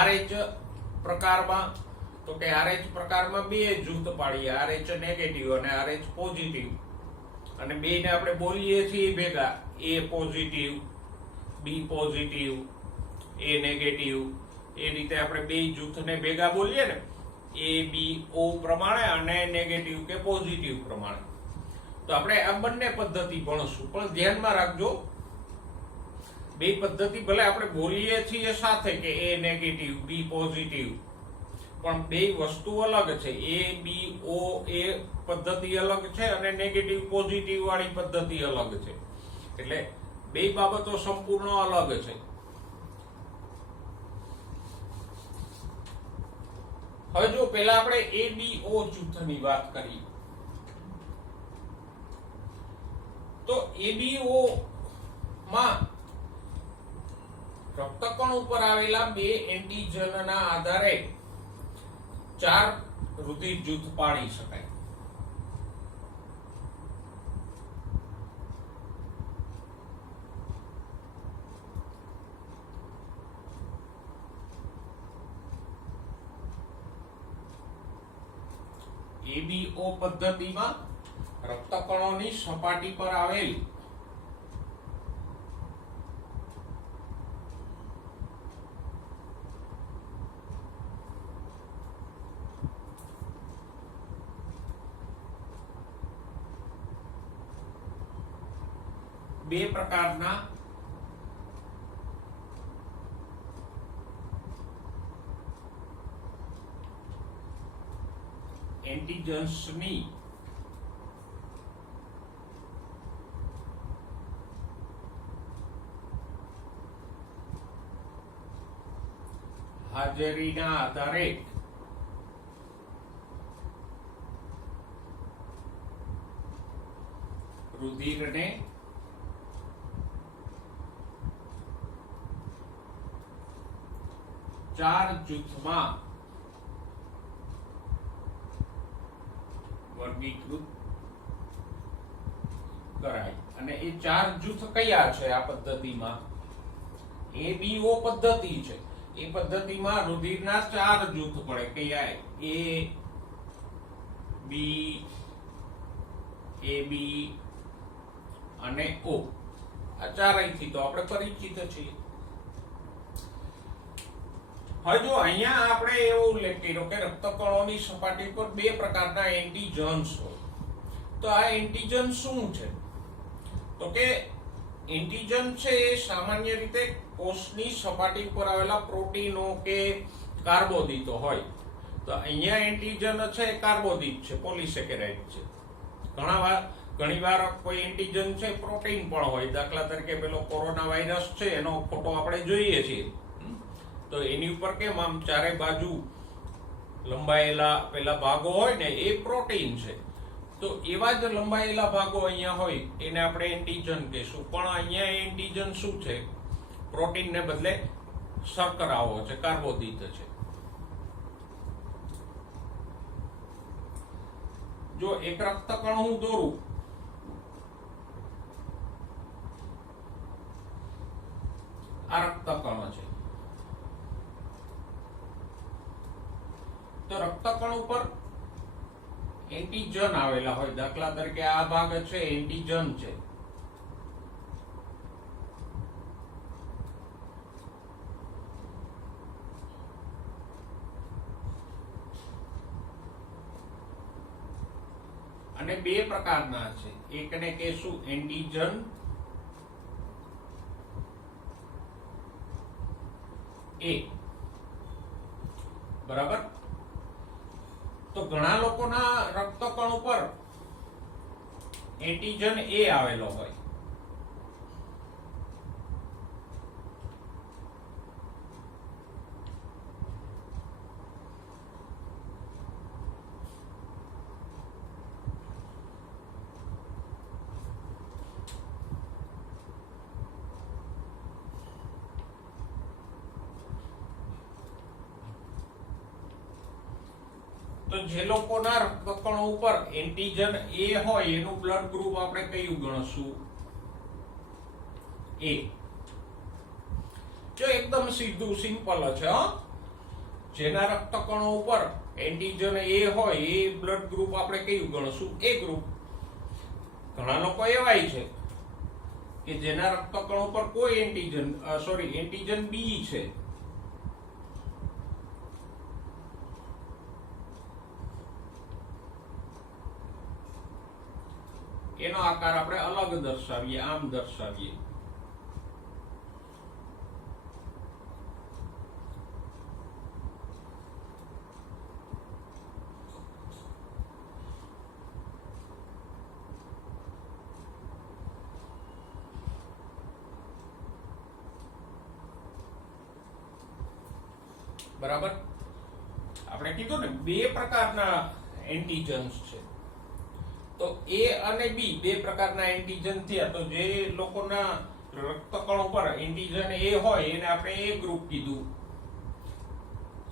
RH પ્રકારમાં તો કે RH પ્રકારમાં બે જૂથ પાડીએ, RH નેગેટિવ અને RH પોઝિટિવ. અને બેને આપણે બોલીએ છીએ ભેગા, A positive, B positive, A negative. એ રીતે આપણે બે જૂથને ભેગા બોલીએ ને, ABO પ્રમાણે અને નેગેટિવ કે પોઝિટિવ પ્રમાણે. તો આપણે આ બંને પદ્ધતિ ભણશું, પણ ધ્યાનમાં રાખજો, બે પદ્ધતિ ભલે આપણે બોલીએ છીએ સાથે કે A નેગેટિવ, B પોઝિટિવ, પણ બે વસ્તુ અલગ છે. ABO એ પદ્ધતિ અલગ છે અને નેગેટિવ પોઝિટિવ વાળી પદ્ધતિ અલગ છે. એટલે બે બાબતો સંપૂર્ણ અલગ છે. હવે જો પહેલા આપણે ABO જૂથની વાત કરીએ, તો ABO માં રક્તકણ ઉપર આવેલા બે એન્ટીજનના આધારે 4 રુધિર જૂથ પાડી શકાય. ABO પદ્ધતિમાં રક્તકણોની સપાટી પર આવેલ બે પ્રકારના એન્ટિજન્સની હાજરીના આધારે રુધિરને ચાર જૂથમાં વર્ગીકૃત કરાય. અને એ ચાર જૂથ કયા છે આ પદ્ધતિમાં? ABO પદ્ધતિ છે. એ પદ્ધતિમાં રુધિરના ચાર જૂથ પડે. કયા? A, B, AB અને O. આ ચારેયથી તો આપણે પરિચિત છીએ. હવે જો અહીંયા આપણે એવું ઉલ્લેખ કર્યો કે રક્તકણોની સપાટી પર બે પ્રકારના એન્ટીજન્સ હોય. તો આ એન્ટીજન શું છે? તો કે એન્ટીજન છે એ સામાન્ય રીતે કોષની સપાટી પર આવેલા પ્રોટીનો કે કાર્બોદિતો હોય. તો અહીંયા એન્ટીજન છે એ કાર્બોદિત છે, પોલિસેકેરાઇડ છે. ઘણીવાર કોઈ એન્ટીજન છે પ્રોટીન પણ હોય. દાખલા તરીકે પેલો કોરોના વાયરસ છે એનો ફોટો આપણે જોઈએ છીએ. તો એની ઉપર કેમ આમ ચારે બાજુ લંબાયેલા પેલા ભાગો હોય ને એ પ્રોટીન છે. તો એવા જ લંબાયેલા ભાગો અહીંયા હોય એને આપણે એન્ટીજન કહીશું. પણ અહીંયા એન્ટીજન શું છે? પ્રોટીનને બદલે શર્કરાઓ છે, કાર્બોદિત છે. જો એક રક્તકણ હું દોરું, આ રક્તકણ છે. તો રક્તકણ ઉપર એન્ટીજન આવેલા હોય. દાખલા તરીકે આ ભાગ છે એન્ટીજન છે. અને બે પ્રકારના છે. એકને કહેશું એન્ટીજન A. બરાબર. તો ઘણા લોકોના રક્તકણ ઉપર એન્ટીજન A આવેલો હોય. તો જે લોકોના રક્તકણો ઉપર એન્ટીજન A હોય એનું બ્લડ ગ્રુપ આપણે કયું ગણશું? A. જો એકદમ સીધું સિમ્પલ છે. જેના રક્તકણો ઉપર એન્ટીજન A હોય એ બ્લડ ગ્રુપ આપણે કયું ગણશું? A group. ઘણા લોકો એવાય છે કે જેના રક્તકણો ઉપર કોઈ એન્ટીજન B છે. એનો આકાર આપણે અલગ દર્શાવીએ, આમ દર્શાવીએ. બરાબર. આપણે કીધું ને બે પ્રકારના એન્ટીજન્સ છે. તો A અને B બે પ્રકારના એન્ટીજન થયા. તો જે લોકોના રક્તકણો પર એન્ટીજન A હોય એને આપણે A ગ્રુપ કીધું.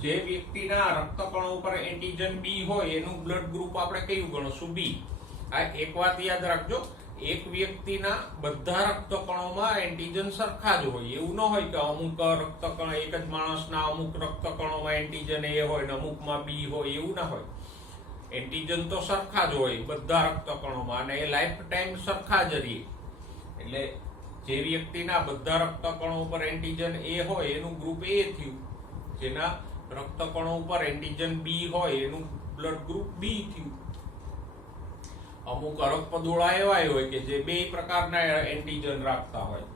જે વ્યક્તિના રક્તકણો ઉપર એન્ટીજન B હોય એનું બ્લડ ગ્રુપ આપણે કયું ગણશું? B. આ એક વાત યાદ રાખજો, એક વ્યક્તિના બધા રક્તકણોમાં એન્ટીજન સરખા જ હોય. એવું ન હોય કે અમુક રક્તકણ, એક જ માણસના અમુક રક્તકણોમાં એન્ટીજન A હોય ને અમુકમાં B હોય, એવું ના હોય. એન્ટીજન તો સરખા જ હોય બધા રક્તકણોમાં અને એ લાઈફ ટાઈમ સરખા જ રહે. એટલે જે વ્યક્તિના બધા રક્તકણો ઉપર એન્ટીજન A હોય એનું ગ્રુપ A થયું. જેના રક્તકણો ઉપર એન્ટીજન B હોય એનું બ્લડ ગ્રુપ B થયું. અમુક અરકપદોળા એવા હોય કે જે બે પ્રકારના એન્ટીજન રાખતા હોય.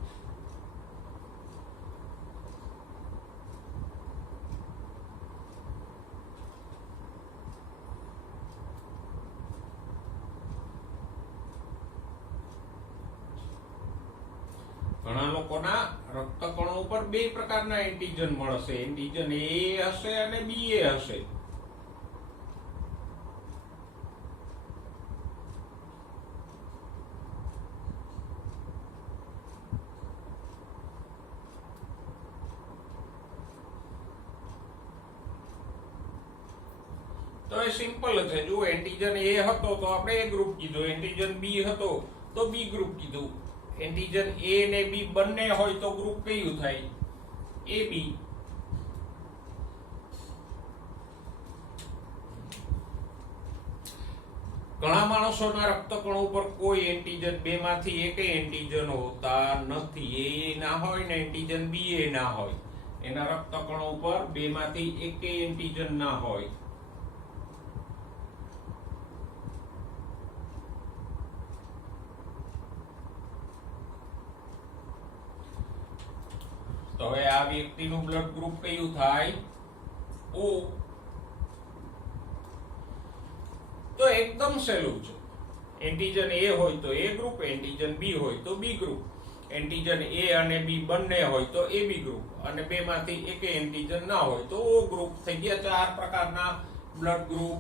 લોકોના રક્તકણો ઉપર બે પ્રકારના એન્ટીજન મળશે, એન્ટીજન એ હશે અને બી એ હશે. તો એ સિમ્પલ છે. જો એન્ટીજન એ હતો તો આપણે એ ગ્રુપ કીધું, એન્ટીજન બી હતો તો બી ગ્રુપ કીધું. એન્ટીજન એ ને બી બંને હોય તો ગ્રુપ કયું થાય? એ બી. ઘણા માણસોના રક્તકણો ઉપર કોઈ એન્ટીજન બે માંથી એકેય એન્ટીજન હોતા નથી. એ ના હોય ને એન્ટીજન બી એ ના હોય. એના રક્તકણો ઉપર બે માંથી એકેય એન્ટીજન ના હોય. તો હવે આ વ્યક્તિનું બ્લડ ગ્રુપ કયું થાય? ઓ. તો એકદમ સહેલું છે. એન્ટીજન એ હોય તો એ ગ્રુપ, એન્ટીજન બી હોય તો બી ગ્રુપ, એન્ટીજન એ અને બી બંને હોય તો એ બી ગ્રુપ, અને બે માંથી એકેય એન્ટીજન ના હોય તો ઓ ગ્રુપ. થઈ ગયા 4 પ્રકારના બ્લડ ગ્રુપ.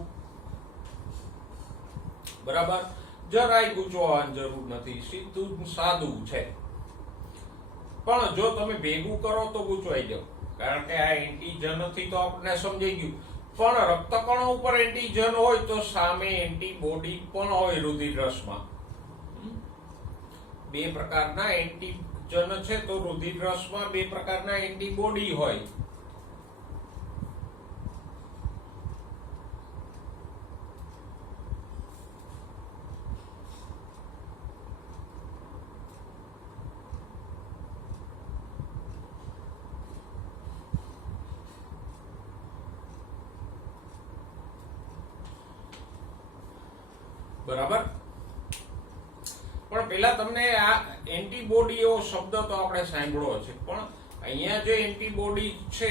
બરાબર? જરાય ગૂંચવવાની જરૂર નથી, સીધું સાદું છે. પણ જો તમે ભેગું કરો તો ગૂંચવાઈ જાવ, કારણ કે આ એન્ટીજન થી તો આપણને સમજાઈ ગયું. પણ રક્તકણો ઉપર એન્ટીજન હોય તો સામે એન્ટીબોડી પણ હોય રુધિર રસમાં. બે પ્રકારના એન્ટીજન છે તો રુધિર રસમાં બે પ્રકારના એન્ટીબોડી હોય. બરાબર? પણ પેલા તમને આ એન્ટીબોડીઓ શબ્દ તો આપણે સાંભળ્યો છે, પણ અહીંયા જે એન્ટીબોડી છે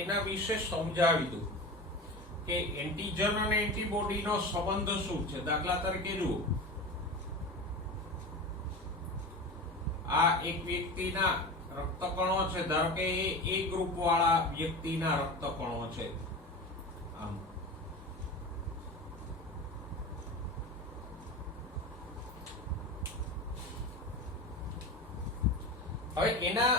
એના વિશે સમજાવી દઉં કે એન્ટીજન અને એન્ટીબોડીનો સંબંધ શું છે. દાખલા તરીકે જુઓ, આ એક વ્યક્તિના રક્તકણો છે, ધારો કે એ ગ્રુપ વાળા વ્યક્તિના રક્તકણો છે. આમ હવે એના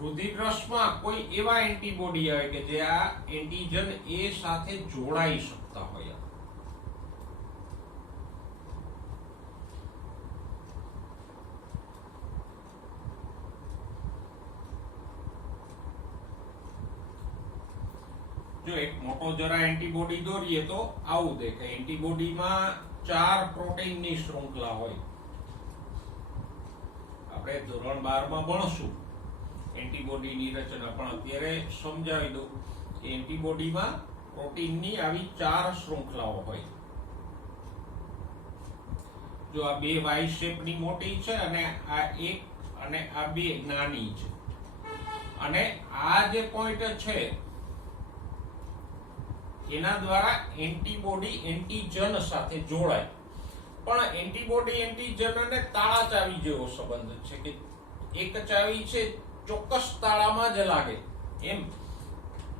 રુધિર રસમાં કોઈ એવા એન્ટીબોડી આવે કે જે આ એન્ટીજન એ સાથે જોડાઈ શકતા હોય. જો એક મોટો જરા એન્ટીબોડી દોરીએ તો આવું દેખાય. એન્ટીબોડીમાં 4 પ્રોટીનની શૃંખલા હોય. આપણે ધોરણ 12 માં ભણશું એન્ટીબોડીની રચના, પણ અત્યારે સમજાવી દઉં કે એન્ટીબોડીમાં પ્રોટીનની આવી 4 શૃંખલાઓ હોય. જો આ બે વાય શેપની મોટી છે અને આ એક અને આ બે નાની છે, અને આ જે પોઈન્ટ છે એના દ્વારા એન્ટીબોડી એન્ટીજન સાથે જોડાય. પણ એન્ટીબોડી એન્ટીજન અને તાળા ચાવી જેવો સંબંધ છે કે એક ચાવી છે ચોક્કસ તાળામાં જ લાગે. એમ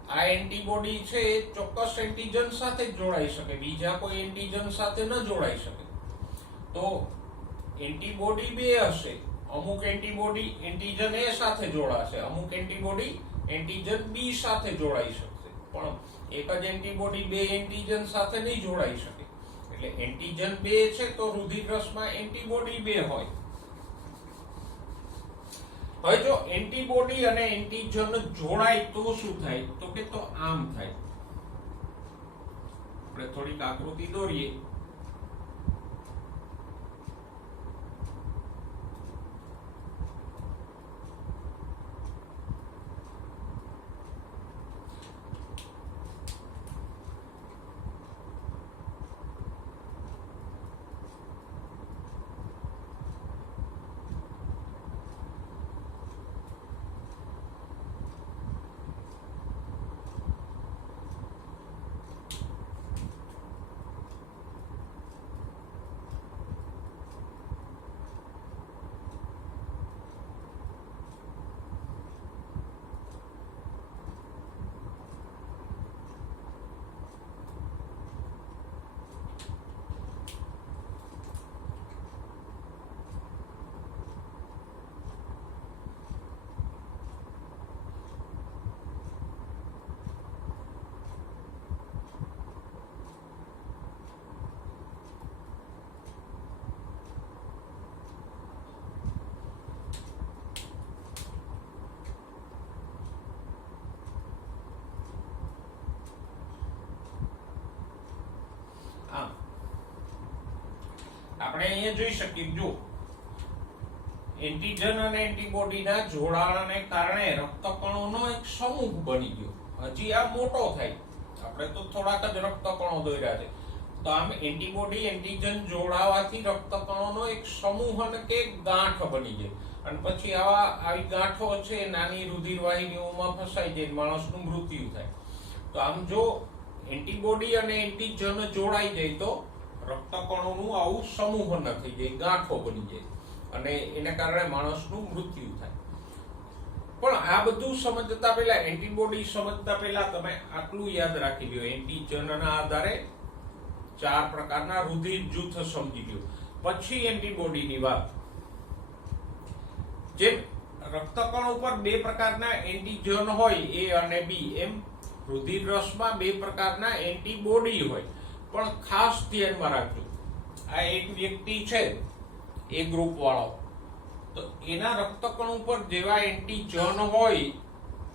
આ એન્ટીબોડી છે ચોક્કસ એન્ટીજન સાથે જોડાઈ શકે, બીજા કોઈ એન્ટીજન સાથે ન જોડાઈ શકે. તો એન્ટીબોડી બે હશે, અમુક એન્ટીબોડી એન્ટીજન એ સાથે જોડાશે, અમુક એન્ટીબોડી એન્ટીજન બી સાથે જોડાઈ શકશે. પણ એક જ એન્ટીબોડી બે એન્ટીજન સાથે નહીં જોડાઈ શકે. એટલે એન્ટીજન બે છે તો રુધિર રસમાં એન્ટીબોડી બે હોય. હવે જો એન્ટીબોડી અને એન્ટીજન જોડાય તો શું થાય? તો કે તો આમ થાય. આપણે થોડીક આકૃતિ દોરીએ. આપણે અહીંયા જોઈ શકીએ, જો એન્ટીજન અને એન્ટીબોડીના જોડાણને કારણે રક્તકણોનો એક સમૂહ બની ગયો. હજી આ મોટો થાય, આપણે તો થોડાક જ રક્તકણો દોર્યા છે, તો આમ એન્ટીબોડી એન્ટીજન જોડાવાથી રક્તકણોનો એક સમૂહ અને કે ગાંઠ બની જાય, અને પછી આવી ગાંઠો છે નાની રુધિરવાહિનીઓમાં ફસાઈ જાય, માણસનું મૃત્યુ થાય. તો આમ જો એન્ટીબોડી અને એન્ટીજન જોડાઈ જાય તો રક્તકણોનું આવું સમૂહ ન થઈ જાય, ગાંઠો બની જાય, અને એને કારણે માણસનું મૃત્યુ થાય. પણ આ બધું સમજતા પહેલા, એન્ટીબોડી સમજતા પહેલા તમે આટલું યાદ રાખી લ્યો, એન્ટીજનના આધારે 4 પ્રકારના રુધિર જૂથ સમજી લ્યો. પછી એન્ટીબોડીની વાત, જેમ રક્તકણ ઉપર 2 પ્રકારના એન્ટીજન હોય, એ અને બી, એમ રુધિર રસમાં 2 પ્રકારના એન્ટીબોડી હોય. પણ ખાસ ધ્યાનમાં રાખજો, આ એક વ્યક્તિ છે એ ગ્રુપ વાળો, તો એના રક્તકણ ઉપર જેવા એન્ટીજન હોય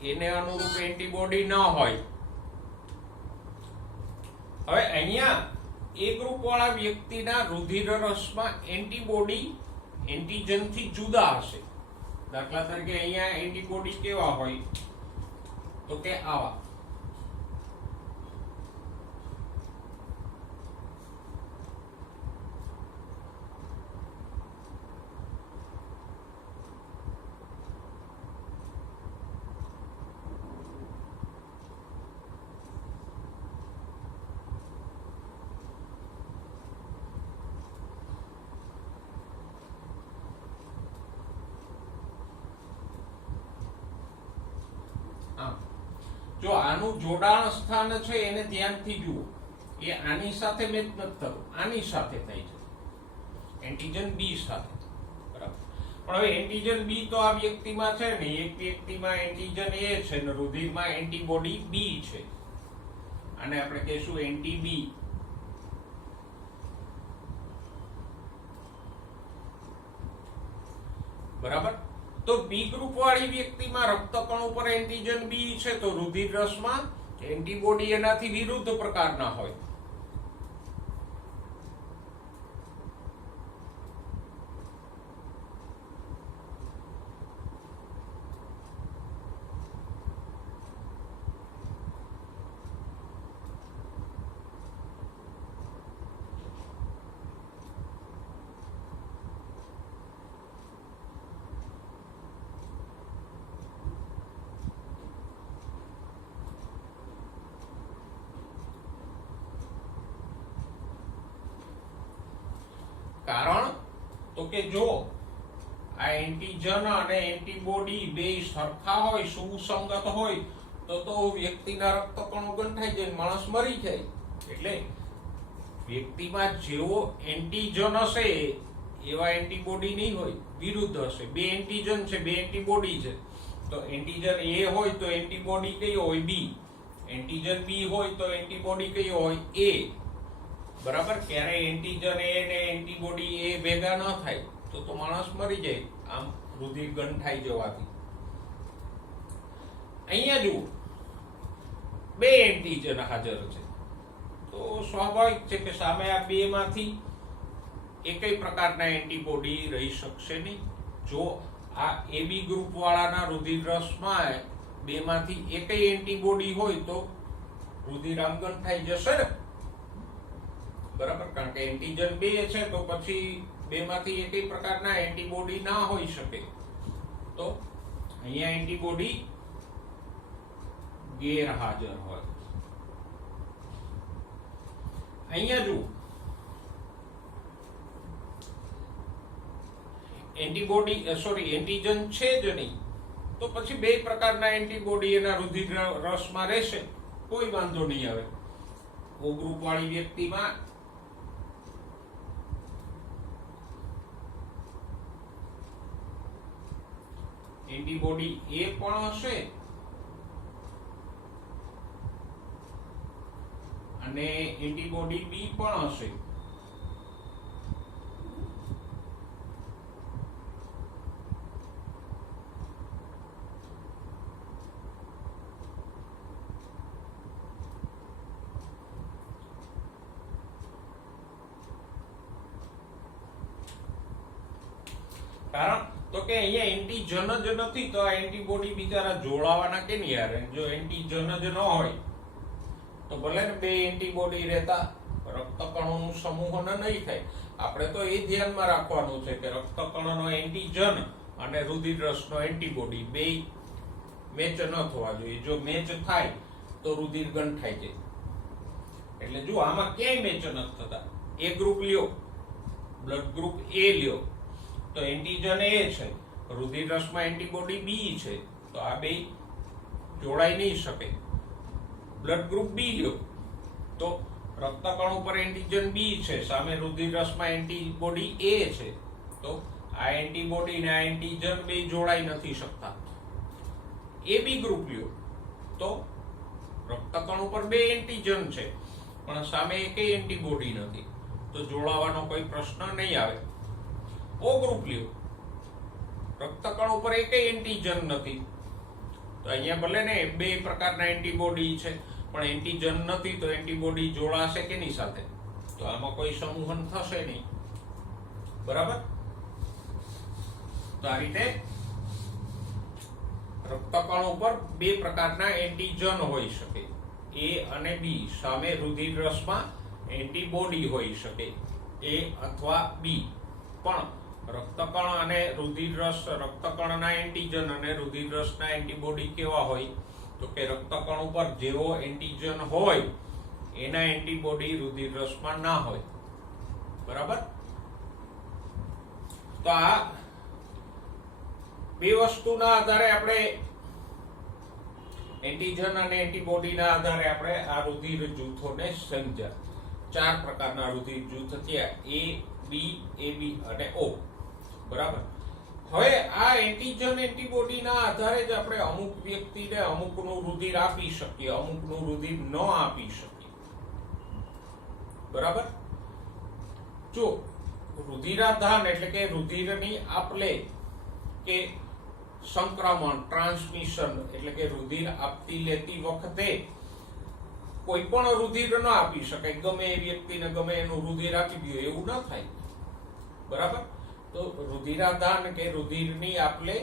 એને અનુરૂપ એન્ટીબોડી ન હોય. હવે અહીંયા એ ગ્રુપ વાળા વ્યક્તિના રુધિર રસમાં એન્ટીબોડી એન્ટીજનથી જુદા હશે. દાખલા તરીકે અહીંયા એન્ટીબોડી કેવા હોય, તો કે આવા. જો આનું જોડાણ સ્થાન છે એને ધ્યાનથી જુઓ, એ આની સાથે મેચ નથી થતું, આની સાથે થાય છે, એન્ટીજન બી સાથે. બરાબર. પણ હવે એન્ટીજન બી તો આ વ્યક્તિમાં છે ને, એક વ્યક્તિમાં એન્ટીજન એ છે ને રુધિરમાં એન્ટીબોડી બી છે, આને આપણે કહીશું એન્ટી બી. બરાબર. તો બી ગ્રુપ વાળી વ્યક્તિમાં રક્તકણ ઉપર એન્ટીજન બી છે, તો રુધિર રસમાં એન્ટીબોડી એનાથી વિરુદ્ધ પ્રકારના હોય. કારણ તો કે જો આ એન્ટીજન અને એન્ટીબોડી બે સરખા હોય, સુસંગત હોય, તો વ્યક્તિના રક્તકણો ગંઠાઈ જાય, માણસ મરી જાય. એટલે વ્યક્તિમાં જેવો એન્ટીજન હશે એવા એન્ટીબોડી નહીં હોય, વિરુદ્ધ હશે. 2 એન્ટીજન છે, 2 એન્ટીબોડી છે, તો એન્ટીજન એ હોય તો એન્ટીબોડી કઈ હોય? બી. એન્ટીજન બી હોય તો એન્ટીબોડી કઈ હોય? એ. બરાબર. ક્યારે એન્ટીજન એ ને એન્ટીબોડી એ ભેગા ન થાય તો માણસ મરી જાય, આમ રુધિર ગંઠાઈ જવાથી. અહીંયા જુઓ, 2 એન્ટીજન હાજર છે, તો સ્વાભાવિક છે કે સામે આ 2 માંથી એકેય પ્રકારના એન્ટીબોડી રહી શકશે નહીં. જો આ એબી ગ્રુપ વાળાના રુધિર રસમાં 2 માંથી એકેય એન્ટીબોડી હોય તો રુધિર આમ ગંઠાઈ જશે ને. બરાબર. કારણ કે એન્ટીજન 2 છે, તો પછી 2 માંથી એકેય પ્રકારના એન્ટીબોડી ના હોઈ શકે, તો અહીંયા એન્ટીબોડી ગેરહાજર હોય. અહીંયા જુઓ, એન્ટીજન છે જ નહીં, તો પછી 2 પ્રકારના એન્ટીબોડી એના રુધિર રસમાં રહેશે, કોઈ વાંધો નહીં આવે. ઓ ગ્રુપ વાળી વ્યક્તિમાં એન્ટીબોડી એ પણ હશે અને એન્ટીબોડી બી પણ હશે. કારણ તો કે અહીંયા એન્ટીજન જ નથી તો આ એન્ટીબોડી બિચારા જોડાવાના કે નહીં યાર? જો એન્ટીજન જ ન હોય તો ભલે ને બે એન્ટીબોડી રહેતા રક્તકણોનું સમૂહન નહીં થાય. આપણે તો એ ધ્યાનમાં રાખવાનું છે કે રક્તકણનો એન્ટીજન અને રુધિરરસનો એન્ટીબોડી બે મેચ ન થવા જોઈએ. જો મેચ થાય તો રુધિર ગંઠાઈ જાય. એટલે જો આમાં ક્યાંય મેચ નથી થતા. એ ગ્રુપ લ્યો, બ્લડ ગ્રુપ એ લ્યો તો એન્ટીજન એ છે, રુધિરરસમાં એન્ટીબોડી બી છે, તો આ બે જોડાઈ નહીં શકે. બ્લડ ગ્રુપ બી લ્યો તો રક્તકણ ઉપર એન્ટીજન બી છે, સામે રુધિરરસમાં એન્ટીબોડી એ છે, તો આ એન્ટીબોડી ને આ એન્ટીજન બે જોડાઈ નથી શકતા. એ બી ગ્રુપ લ્યો તો રક્તકણ ઉપર બે એન્ટીજન છે પણ સામે એકેય એન્ટીબોડી નથી, તો જોડાવાનો કોઈ પ્રશ્ન નહીં આવે. ઓ ગ્રુપ લ્યો, રક્તકણ ઉપર એકેય એન્ટીજન નથી, તો અહીંયા ભલે ને બે પ્રકારના એન્ટીબોડી છે પણ એન્ટીજન નથી, તો એન્ટીબોડી જોડાશે કેની સાથે? તો આમાં કોઈ સમૂહન થશે નહીં. બરાબર? તો આ રીતે રક્તકણ ઉપર બે પ્રકારના એન્ટીજન હોઈ શકે, એ અને બી. સામે રુધિરરસમાં એન્ટીબોડી હોઈ શકે, એ અથવા બી. પણ રક્તકણ અને રુધિરરસ, રક્તકણના એન્ટીજન અને રુધિરરસના એન્ટીબોડી કેવા હોય? તો કે રક્તકણ ઉપર જેવો એન્ટીજન હોય એના એન્ટીબોડી રુધિરરસમાં ના હોય. બરાબર? તો આ બે વસ્તુના આધારે આપણે એન્ટીજન અને એન્ટીબોડીના આધારે આપણે આ રુધિર જૂથોને સમજ્યા. ચાર પ્રકારના રુધિર જૂથ થયા, એ બી, એબી અને ઓ. બરાબર? હવે આ એન્ટીજન એન્ટીબોડીના આધારે જ આપણે અમુક વ્યક્તિને અમુકનું રુધિર આપી શકીએ, અમુકનું રુધિર ન આપી શકીએ. બરાબર? જો રુધિરાધાન એટલે કે રુધિરની આપલે કે સંક્રમણ, ટ્રાન્સમિશન એટલે કે રુધિર આપતી લેતી વખતે કોઈ પણ રુધિર ન આપી શકે, ગમે એ વ્યક્તિને ગમે એનું રુધિર આપી દો એવું ન થાય. બરાબર? તો રુધિરાદાન કે રુધિરની આપલે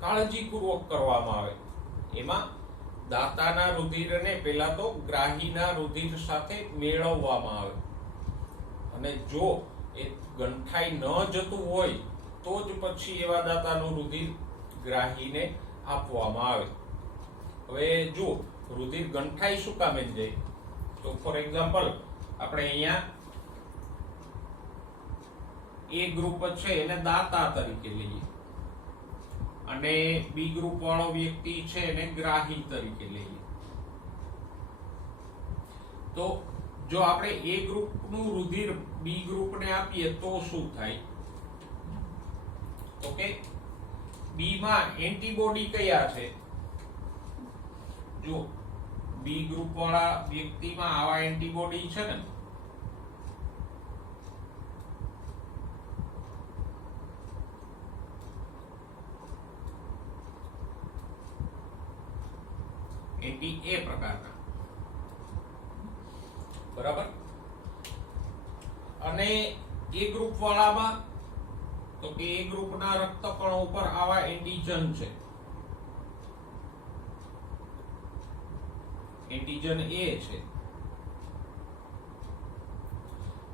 કાળજીપૂર્વક કરવામાં આવે. એમાં દાતાના રુધિરને પહેલા તો ગ્રાહીના રુધિર સાથે મેળવવામાં આવે, અને જો એ ગંઠાઈ ન જતું હોય તો જ પછી એવા દાતાનું રુધિર ગ્રાહીને આપવામાં આવે. હવે જો રુધિર ગંઠાઈ શું કામે જાય? તો ફોર એક્ઝામ્પલ આપણે અહીંયા એ ગ્રુપ છે એને દાતા તરીકે લઈએ અને બી ગ્રુપ વાળો વ્યક્તિ છે એને ગ્રાહી તરીકે લઈએ. તો જો આપણે એ ગ્રુપનું રુધિર બી ગ્રુપને આપીએ તો શું થાય? તો કે બી માં એન્ટીબોડી કયા છે? જો બી ગ્રુપ વાળા વ્યક્તિમાં આવા એન્ટીબોડી છે ને, એન્ટી એ પ્રકારના. બરાબર? અને એ ગ્રુપ વાળામાં તો કે એ ગ્રુપના રક્તકણો ઉપર આવા એન્ટીજન છે, એન્ટીજન એ છે.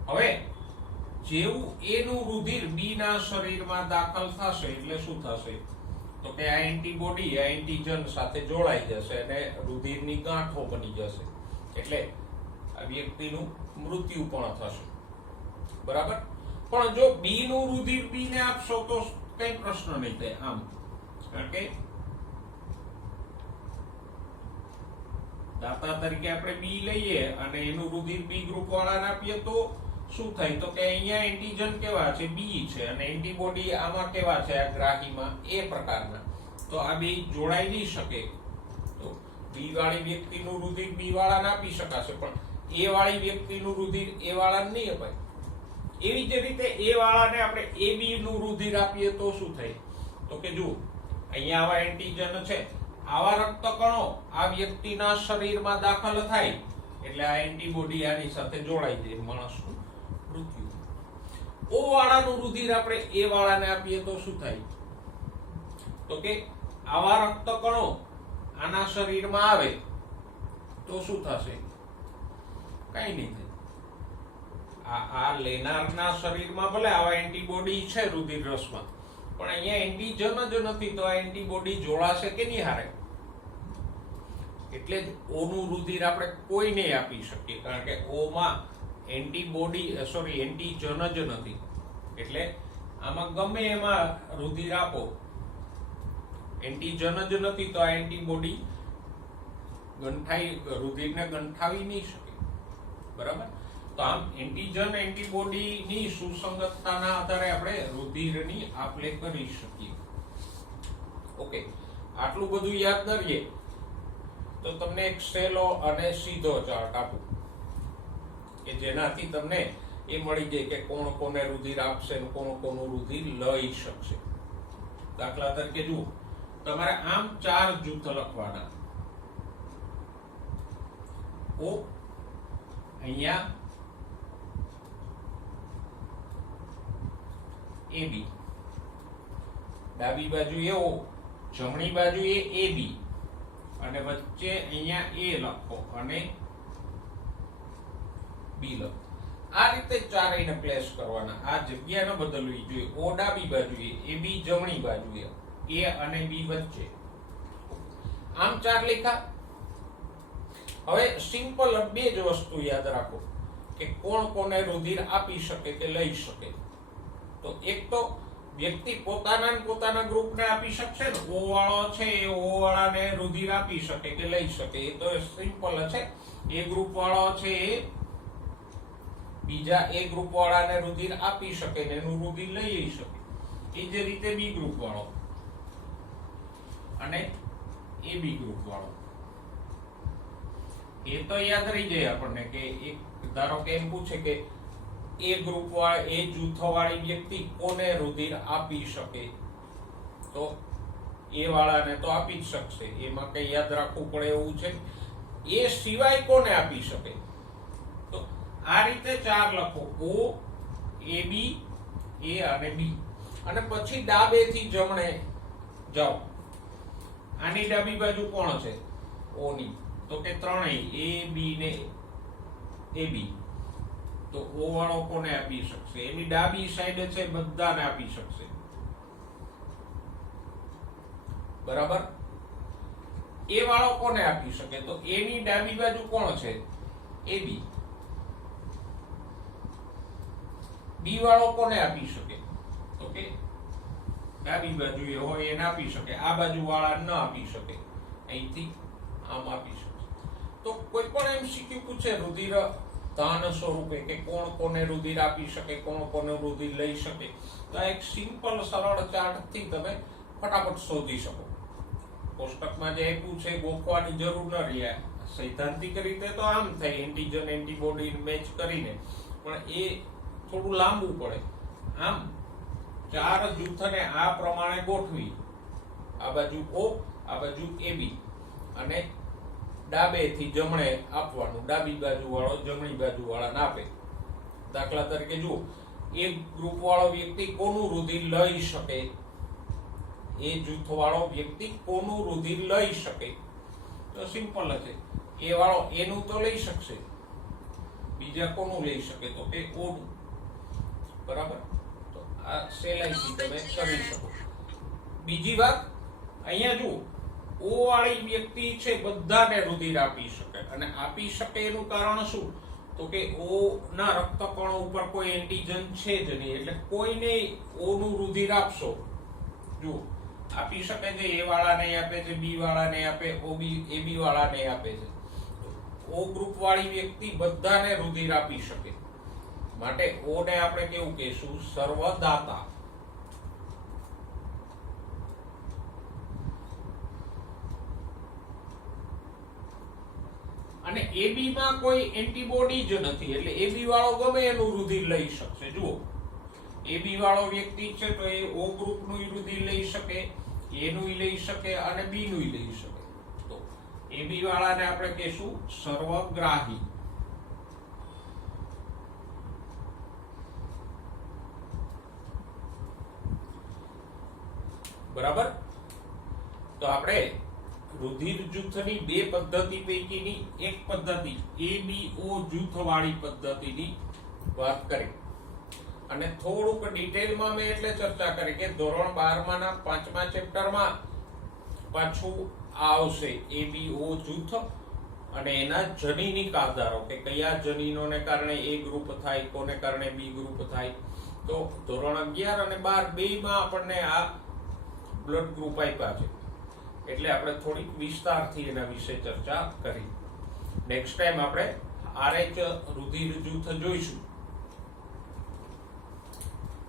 હવે જેવું એનું રુધિર બી ના શરીરમાં દાખલ થશે એટલે શું થશે? તો કે આ એન્ટીબોડી આ એન્ટીજન સાથે જોડાઈ જશે અને રુધિરની ગાંઠો બની જશે, એટલે આ વ્યક્તિનું મૃત્યુ પણ થશે. બરાબર? પણ જો બી નું રુધિર બી ને આપશો તો કઈ પ્રશ્ન નહીં થાય આમ, કારણ કે દાતા તરીકે આપણે બી લઈએ અને એનું રુધિર બી ગ્રુપ વાળાને આપીએ તો શું થાય? તો કે અહીંયા એન્ટીજન કેવા છે? બી છે, અને એન્ટીબોડી આમાં કેવા છે? આ ગ્રાહીમાં એ પ્રકારના. તો આ બે જોડાઈ નહીં શકે. તો બી વાળી વ્યક્તિનું રુધિર બી વાળાને આપી શકાશે, પણ એ વાળી વ્યક્તિનું રુધિર એ વાળાને નહીં અપાય. એવી જ રીતે એ વાળાને આપણે એ બી નું રુધિર આપીએ તો શું થાય? તો કે જો અહીંયા આવા એન્ટીજન છે, આવા રક્તકણો આ વ્યક્તિના શરીરમાં દાખલ થાય એટલે આ એન્ટીબોડી આની સાથે જોડાઈ જાય, માણસનું મૃત્યુ. ઓ વાળાનું રુધિર આપણે એ વાળાને આપીએ તો શું થાય? તો કે આવા રક્તકણો આના શરીરમાં આવે તો શું થશે? કઈ નહીં થાય. આ લેનારના શરીરમાં ભલે આવા એન્ટીબોડી છે રુધિર રસમાં, પણ અહીંયા એન્ટીજન જ નથી, તો આ એન્ટીબોડી જોડાશે કે નહીં હારે? એટલે જ ઓનું રુધિર આપણે કોઈને આપી શકીએ, કારણ કે ઓમાં એન્ટીજન જ નથી. એટલે આમાં ગમે એમાં રુધિર આપો, એન્ટીજન જ નથી, તો આ એન્ટીબોડી રુધિરને ગંઠાવી નહીં શકે. બરાબર? તો આમ એન્ટીજન એન્ટીબોડીની સુસંગતતાના આધારે આપણે રુધિરની આપ-લે કરી શકીએ. ઓકે, આટલું બધું યાદ કરીએ તો તમને એક સહેલો અને સીધો ચાર્ટ આપું કે જેનાથી તમને એ મળી જાય કે કોણ કોને રુધિર આપશે અને કોણ કોનું રુધિર લઈ શકશે. દાખલા તરીકે જુઓ, તમારે આમ 4 જૂથ લખવાના. ઓ અહીંયા AB, ડાબી બાજુએ O, જમણી બાજુએ AB, અને વચ્ચે અહીંયા A લખો અને B લખો. આ રીતે ચારેયને પ્લેસ કરવાના. આ જગ્યા ન બદલવી જોઈએ. O ડાબી બાજુએ, AB જમણી બાજુએ, A અને B વચ્ચે. આમ 4 લખ્યા. હવે સિમ્પલ બે જ વસ્તુ યાદ રાખો કે કોણ કોને રુધિર આપી શકે કે લઈ શકે. તો એક તો વ્યક્તિ પોતાના ગ્રુપને આપી શકશે ને. O વાળો છે એ O વાળાને રુધિર આપી શકે કે લઈ શકે, એ તો સિમ્પલ છે. એ ગ્રુપ વાળો છે એ બીજા એ ગ્રુપ વાળાને રુધિર આપી શકે ને એનું રુધિર લઈ શકે. એ જ રીતે બી ગ્રુપ વાળો અને એ બી ગ્રુપ વાળો. એ તો યાદ રહી જાય આપણને કે એક ધારો કે એમ પૂછે કે એ ગ્રુપ વાળા એ જૂથ વાળી વ્યક્તિ કોને રુધિર આપી શકે, તો એ વાળાને તો આપી જ શકશે. એમાં કઈ યાદ રાખવું પડે એવું છે? એ સિવાય કોને આપી શકે? તો આ રીતે 4 લખો. O, AB, A અને B. અને પછી ડાબેથી જમણે જાઓ. આની ડાબી બાજુ કોણ છે? O ની. તો કે ત્રણેય A, B ને AB. તો O વાળો કોને આપી શકશે? એની ડાબી સાઈડ છે બધાને આપી શકશે. બરાબર? એ વાળો કોને આપી શકે? તો A ની ડાબી બાજુ કોણ છે? AB. B વાળો કોને આપી શકે? તો કે ડાબી બાજુ એ હોય એને આપી શકે. આ બાજુ વાળા ન આપી શકે. અહીંથી આમ આપી શકે. તો કોઈ પણ MCQ પૂછે રુધિર દાન સ્વરૂપે કે કોણ કોને રુધિર આપી શકે, કોણ કોને રુધિર લઈ શકે, તો આ એક સિમ્પલ સરળ ચાર્ટ થી તમે ફટાફટ શોધી શકો. કોષ્ટકમાં જે આપ્યું છે ગોખવાની જરૂર ન રહી. સૈદ્ધાંતિક રીતે તો આમ થાય એન્ટીજન એન્ટીબોડી મેચ કરીને, પણ એ થોડું લાંબુ પડે. આમ 4 જૂથને આ પ્રમાણે ગોઠવી. આ બાજુ O, આ બાજુ AB અને ડાબેથી જમણે આપવાનું. ડાબી બાજુ વાળો જમણી બાજુ વાળાને આપે. દાખલા તરીકે જુઓ, એક ગ્રુપ વાળો વ્યક્તિ કોનું રુધિર લઈ શકે? એ જૂથ વાળો વ્યક્તિ કોનું રુધિર લઈ શકે? તો સિમ્પલ છે. એ વાળો એનું તો લઈ શકશે, બીજા કોનું લઈ શકે? તો કે ઓનું. બરાબર? તો આ સહેલાઈથી તમે કરી શકો. બીજી વાત અહીંયા જુઓ, O વાળી વ્યક્તિ છે બધાને રુધિર આપી શકે, અને આપી શકે એનું કારણ શું? તો કે O ના રક્તકણો ઉપર કોઈ એન્ટીજન છે જ નહીં, એટલે કોઈને O નું રુધિર આપશો. જુઓ, આપી શકે છે. A વાળાને આપે છે, B વાળાને આપે, AB વાળાને આપે છે. O ગ્રુપ વાળી વ્યક્તિ બધાને રુધિર આપી શકે. માટે O ને આપણે કેવું કહીશું? સર્વદાતા. અને AB માં કોઈ એન્ટીબોડી જ નથી, એટલે AB વાળો ગમે એનું રુધિર લઈ શકશે. જુઓ, AB વાળો વ્યક્તિ છે તો એ O ગ્રુપ નું રુધિર લઈ શકે, A નું લઈ શકે અને B નું લઈ શકે. તો AB વાળાને આપણે કહીશું સર્વગ્રાહી. બરાબર. તો આપણે રુધિર જૂથની બે પદ્ધતિ પૈકીની એક પદ્ધતિ ABO જૂથવાળી પદ્ધતિની વાત કરી અને થોડુંક ડિટેલમાં મેં એટલે ચર્ચા કરી કે ધોરણ 12 ના 5મા ચેપ્ટરમાં પાછું આવશે ABO જૂથ અને એના જનીનિક આધારો કે કયા જનીનોને કારણે A ગ્રુપ થાય, કોને કારણે B ગ્રુપ થાય. તો ધોરણ 11 અને 12 બેયમાં આપણને આ બ્લડ ગ્રુપ આપ્યા છે એટલે આપણે થોડીક વિસ્તારથી એના વિશે ચર્ચા કરી. નેક્સ્ટ ટાઈમ આપણે RH રુધિર જૂથ જોઈશું.